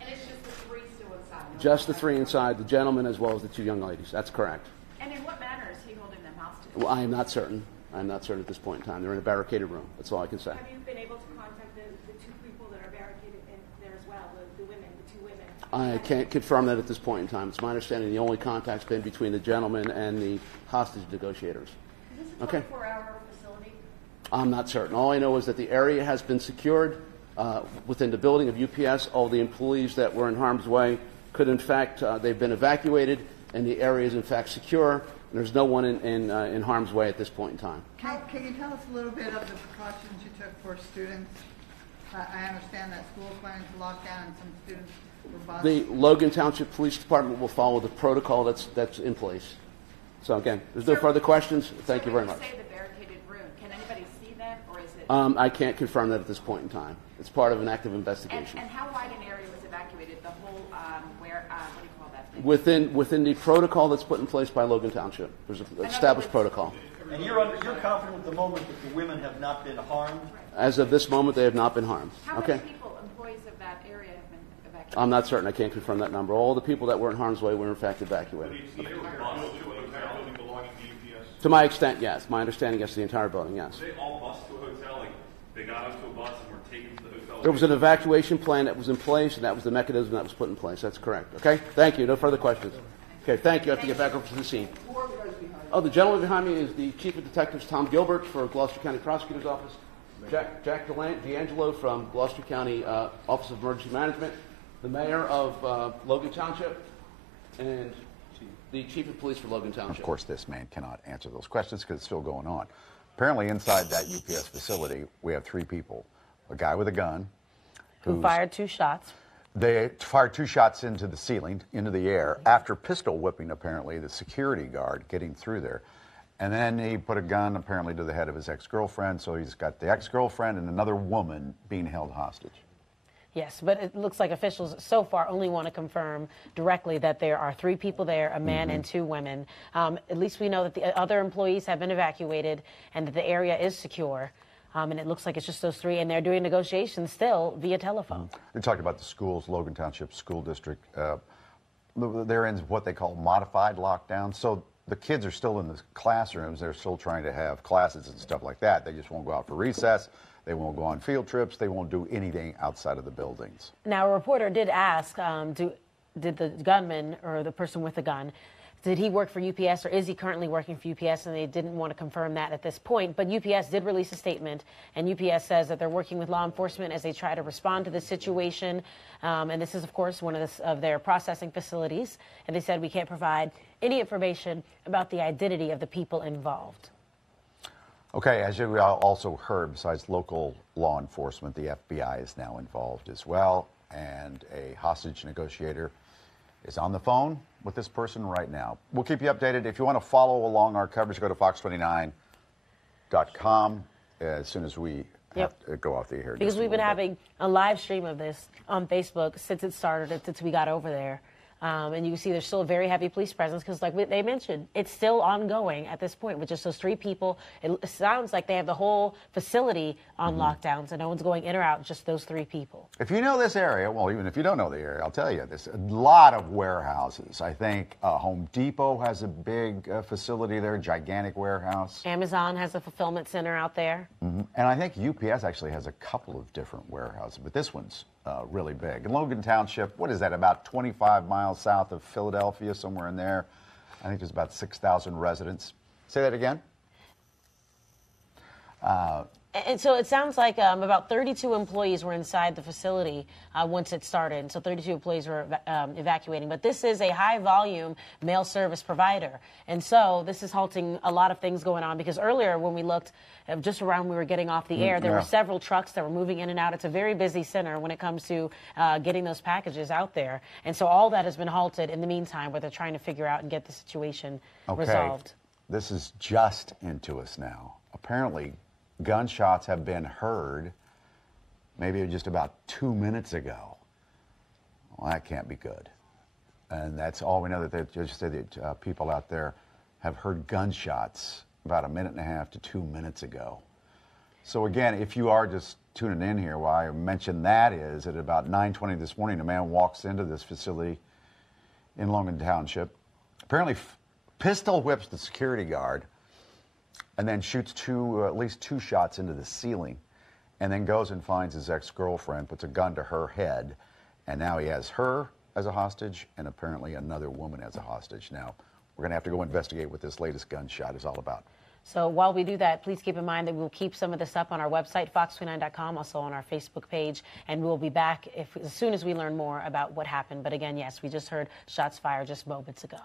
And it's just the three still inside? Just the three inside, the gentleman as well as the two young ladies. That's correct. And in what manner is he holding them hostage? Well, I am not certain. I'm not certain at this point in time. They're in a barricaded room. That's all I can say. Have you been able to contact the two people that are barricaded in there as well, the women, the two women? I can't confirm that at this point in time. It's my understanding the only contact's been between the gentleman and the hostage negotiators. Is this a 24-hour facility? I'm not certain. All I know is that the area has been secured within the building of UPS. All the employees that were in harm's way could, in fact, they've been evacuated, and the area is, in fact, secure. And there's no one in harm's way at this point in time. Can you tell us a little bit of the precautions you took for students? I understand that school's planning to lock down and some students were bused. The Logan Township Police Department will follow the protocol that's in place. So again, there's no further questions. Thank you very much. When you say the barricaded room, can anybody see them, or is it? I can't confirm that at this point in time. It's part of an active investigation. And how wide an area was evacuated? The whole what do you call that thing? Within the protocol that's put in place by Logan Township, there's an established protocol. And you're confident at the moment that the women have not been harmed? As of this moment, they have not been harmed. How many people, employees of that area, have been evacuated? I'm not certain. I can't confirm that number. All the people that were in harm's way were in fact evacuated. To my extent, yes. My understanding, yes, the entire building, yes. They all bused to a hotel, like they got onto a bus and were taken to the hotel? There was an evacuation plan that was in place, and that was the mechanism that was put in place. That's correct. Okay? Thank you. No further questions. Okay, thank you. I have to get back over to the scene. Oh, the gentleman behind me is the Chief of Detectives, Tom Gilbert, for Gloucester County Prosecutor's Office. Jack D'Angelo from Gloucester County Office of Emergency Management. The Mayor of Logan Township, and the Chief of Police for Logan Township. Of course, this man cannot answer those questions because it's still going on. Apparently, inside that UPS facility, we have three people. A guy with a gun. Who fired two shots. They fired two shots into the ceiling, into the air, after pistol whipping, apparently, the security guard getting through there. And then he put a gun, apparently, to the head of his ex-girlfriend. So he's got the ex-girlfriend and another woman being held hostage. Yes, but it looks like officials so far only want to confirm directly that there are three people there, a man and two women. At least we know that the other employees have been evacuated and that the area is secure. And it looks like it's just those three, and they're doing negotiations still via telephone. They talked about the schools, Logan Township School District. They're in what they call modified lockdown. So the kids are still in the classrooms. They're still trying to have classes and stuff like that. They just won't go out for recess. They won't go on field trips. They won't do anything outside of the buildings. Now, a reporter did ask, did the gunman or the person with the gun, did he work for UPS or is he currently working for UPS? And they didn't want to confirm that at this point. But UPS did release a statement, and UPS says that they're working with law enforcement as they try to respond to the situation. And this is, of course, one of their processing facilities. And they said we can't provide any information about the identity of the people involved. Okay, as you also heard, besides local law enforcement, the FBI is now involved as well. And a hostage negotiator is on the phone with this person right now. We'll keep you updated. If you want to follow along our coverage, go to fox29.com as soon as we have to go off the air. Because we've been having a live stream of this on Facebook since it started, since we got over there. And you can see there's still a very heavy police presence because, like they mentioned, it's still ongoing at this point with just those 3 people. It sounds like they have the whole facility on lockdown, so no one's going in or out, just those 3 people. If you know this area, well, even if you don't know the area, I'll tell you, there's a lot of warehouses. I think Home Depot has a big facility there, gigantic warehouse. Amazon has a fulfillment center out there. And I think UPS actually has a couple of different warehouses, but this one's really big. In Logan Township, what is that, about 25 miles south of Philadelphia, somewhere in there? I think there's about 6,000 residents. Say that again? And so it sounds like about 32 employees were inside the facility once it started. And so 32 employees were evacuating. But this is a high-volume mail service provider. And so this is halting a lot of things going on. Because earlier when we looked, just around we were getting off the air, there were several trucks that were moving in and out. It's a very busy center when it comes to getting those packages out there. And so all that has been halted in the meantime where they're trying to figure out and get the situation resolved. This is just into us now. Apparently, gunshots have been heard maybe just about 2 minutes ago. Well, that can't be good. And that's all we know, that they just said that people out there have heard gunshots about 1.5 minutes to 2 minutes ago. So again, if you are just tuning in here, why I mentioned that is at about 9:20 this morning, a man walks into this facility in Logan Township, apparently pistol whips the security guard, and then shoots at least 2 shots into the ceiling, and then goes and finds his ex-girlfriend, puts a gun to her head, and now he has her as a hostage and apparently another woman as a hostage. Now, we're going to have to go investigate what this latest gunshot is all about. So while we do that, please keep in mind that we'll keep some of this up on our website, fox29.com, also on our Facebook page, and we'll be back as soon as we learn more about what happened. But again, yes, we just heard shots fired just moments ago.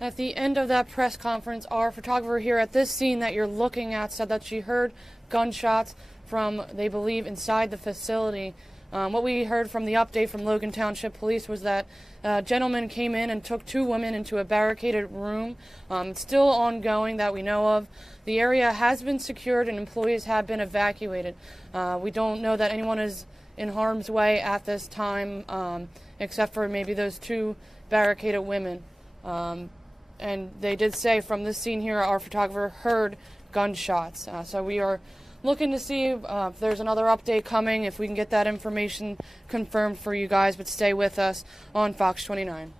At the end of that press conference, our photographer here at this scene that you're looking at said that she heard gunshots from, they believe, inside the facility. What we heard from the update from Logan Township Police was that a gentleman came in and took 2 women into a barricaded room. It's still ongoing that we know of. The area has been secured and employees have been evacuated. We don't know that anyone is in harm's way at this time, except for maybe those 2 barricaded women. And they did say from this scene here, our photographer heard gunshots. So we are looking to see if there's another update coming, if we can get that information confirmed for you guys, but stay with us on Fox 29.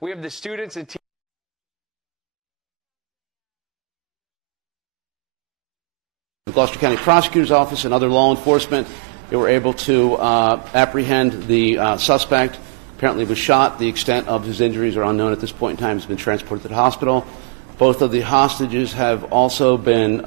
We have the students and teachers. The Gloucester County Prosecutor's Office and other law enforcement, they were able to apprehend the suspect. Apparently was shot. The extent of his injuries are unknown at this point in time. He's been transported to the hospital. Both of the hostages have also been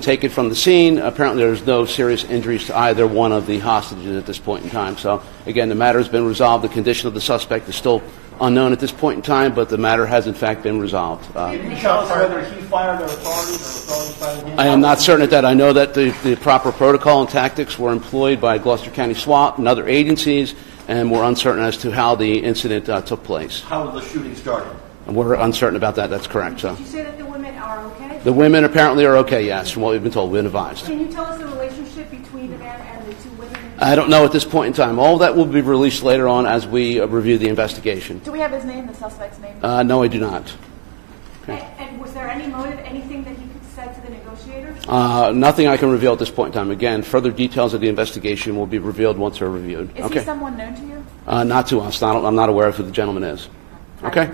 taken from the scene. Apparently there's no serious injuries to either one of the hostages at this point in time. So, again, the matter has been resolved. The condition of the suspect is still unknown at this point in time, but the matter has, in fact, been resolved. Can you tell us whether he fired or authorities or authorities fired him? I am not certain of that. I know that the proper protocol and tactics were employed by Gloucester County SWAT and other agencies, and we're uncertain as to how the incident took place. How was the shooting started? And we're uncertain about that. That's correct. So. Did you say that the women are okay? The women apparently are okay, yes, from what we've been told. We've been advised. Can you tell us the relationship between the man and the 2 women? I don't know at this point in time. All that will be released later on as we review the investigation. Do we have his name, the suspect's name? No, I do not. Okay. And was there any motive, anything that he could have said to the negotiators? Nothing I can reveal at this point in time. Again, further details of the investigation will be revealed once they're reviewed. Is he someone known to you? Not to us. I'm not aware of who the gentleman is. Okay?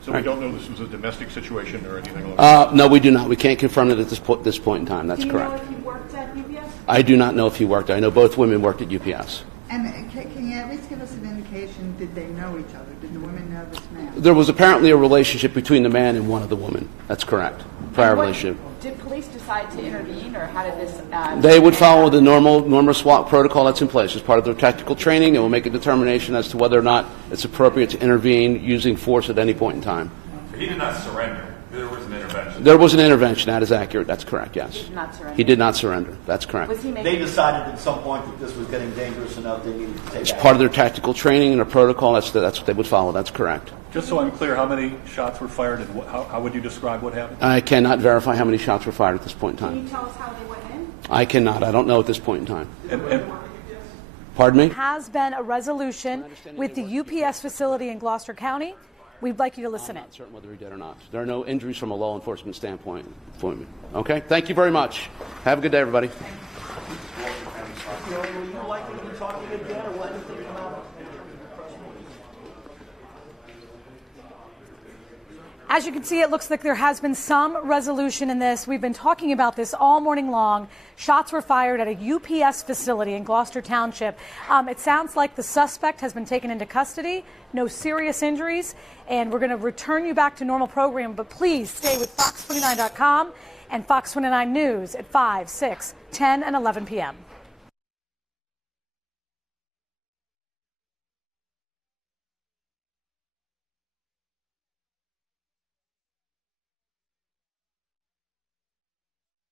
So we don't know this was a domestic situation or anything like that? No, we do not. We can't confirm it at this point in time. That's correct. correct. Do you know if he worked at UPS? I do not know if he worked. I know both women worked at UPS. And can you at least give us an indication, did they know each other? Did the women know this man? There was apparently a relationship between the man and one of the women. That's correct. Prior relationship. Did police decide to intervene, or how did this... They would follow the normal SWAT protocol that's in place as part of their tactical training, and will make a determination as to whether or not it's appropriate to intervene using force at any point in time. He did not surrender. There was an intervention. There was an intervention. That is accurate. That's correct, yes. He did not surrender. He did not surrender. That's correct. They decided at some point that this was getting dangerous enough they needed to take It's action. part of their tactical training and their protocol. That's what they would follow. That's correct. Just so I'm clear, how many shots were fired and how would you describe what happened? I cannot verify how many shots were fired at this point in Can time. you tell us how they went in? I cannot. I don't know at this point in time. Pardon me? Has been a resolution with the UPS facility in Gloucester County. We'd like you to listen in. I'm not certain whether he did or not. There are no injuries from a law enforcement standpoint. Okay? Thank you very much. Have a good day, everybody. Would you likely to be talking again, or will anything come out? As you can see, it looks like there has been some resolution in this. We've been talking about this all morning long. Shots were fired at a UPS facility in Gloucester Township. It sounds like the suspect has been taken into custody. No serious injuries. And we're going to return you back to normal program. But please stay with Fox29.com and Fox 29 News at 5, 6, 10, and 11 p.m.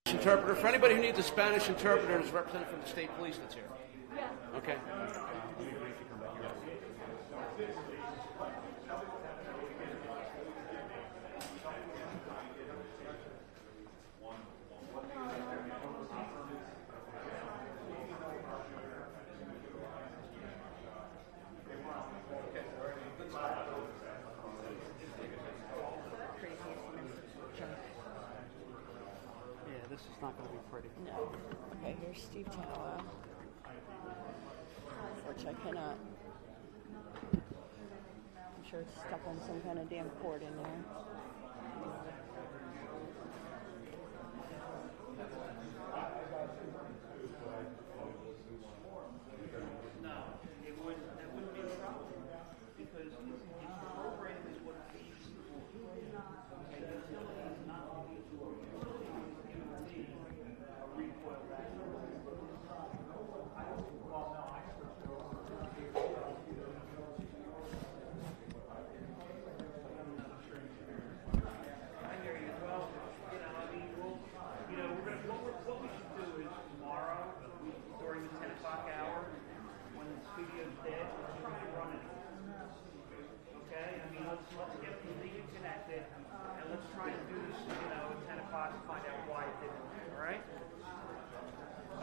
Interpreter. For anybody who needs a Spanish interpreter, there's a representative from the state police that's here. Okay. not going to be pretty. No. Okay, here's Steve Tower, which I cannot. I'm sure it's stuck on some kind of damn cord in there.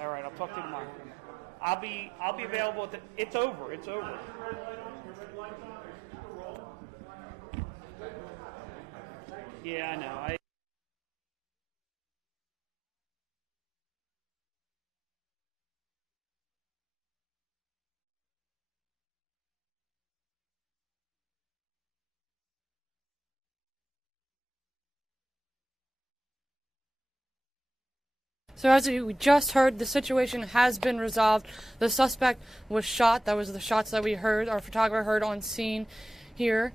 All right, I'll talk to you tomorrow. I'll be available. It's over. It's over. Yeah, I know. So as we just heard, the situation has been resolved. The suspect was shot. That was the shots that we heard, our photographer heard on scene here.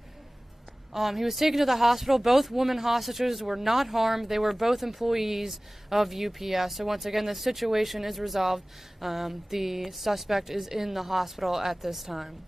He was taken to the hospital. Both women hostages were not harmed. They were both employees of UPS. So once again, the situation is resolved. The suspect is in the hospital at this time.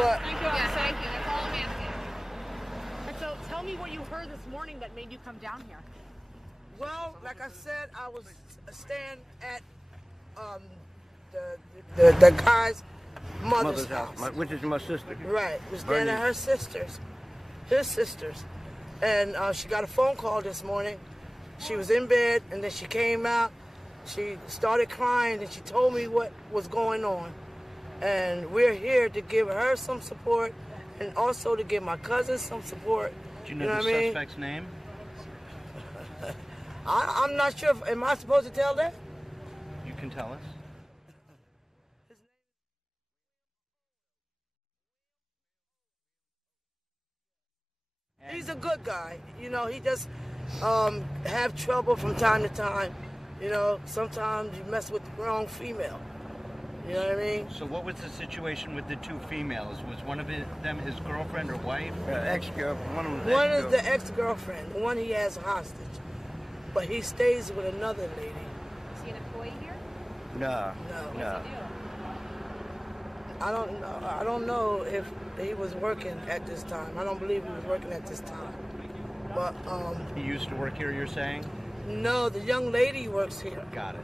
But Thank you, officer. yeah, thank you. That's all I'm asking. And so tell me what you heard this morning that made you come down here. Well, like I said, I was staying at the guy's mother's house. Which is my sister. Right. We're staying at her sister's, his sister's. And she got a phone call this morning. She was in bed, and then she came out. She started crying, and she told me what was going on. And we're here to give her some support and also to give my cousin some support. Do you know the suspect's name? I'm not sure. Am I supposed to tell that? You can tell us. He's a good guy. You know, he just have trouble from time to time. You know, sometimes you mess with the wrong female. You know what I mean? So what was the situation with the two females? Was one of them his girlfriend or wife? Ex-girlfriend. One is the ex-girlfriend, the one he has hostage. But he stays with another lady. Is he an employee here? No. No. I don't know. I don't know if he was working at this time. I don't believe he was working at this time. But he used to work here, you're saying? No, the young lady works here. Got it.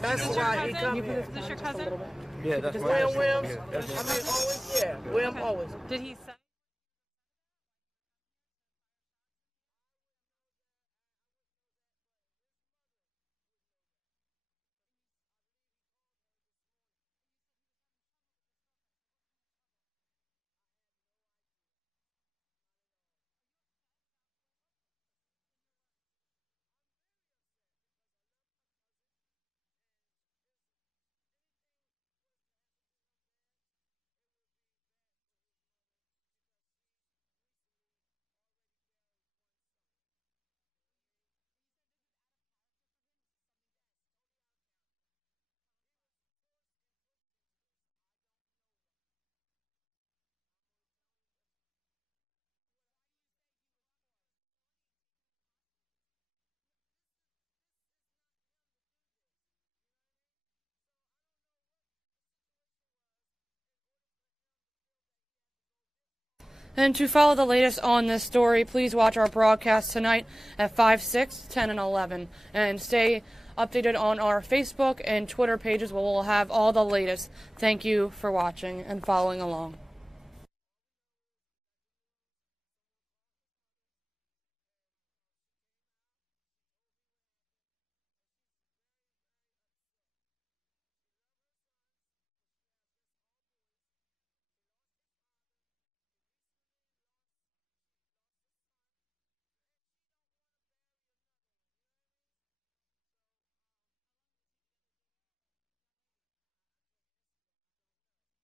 That's why he come here. Is this your cousin? Yeah, that's William Williams. I mean, always. Yeah, William always. Did he say? And to follow the latest on this story, please watch our broadcast tonight at 5, 6, 10, and 11. And stay updated on our Facebook and Twitter pages where we'll have all the latest. Thank you for watching and following along.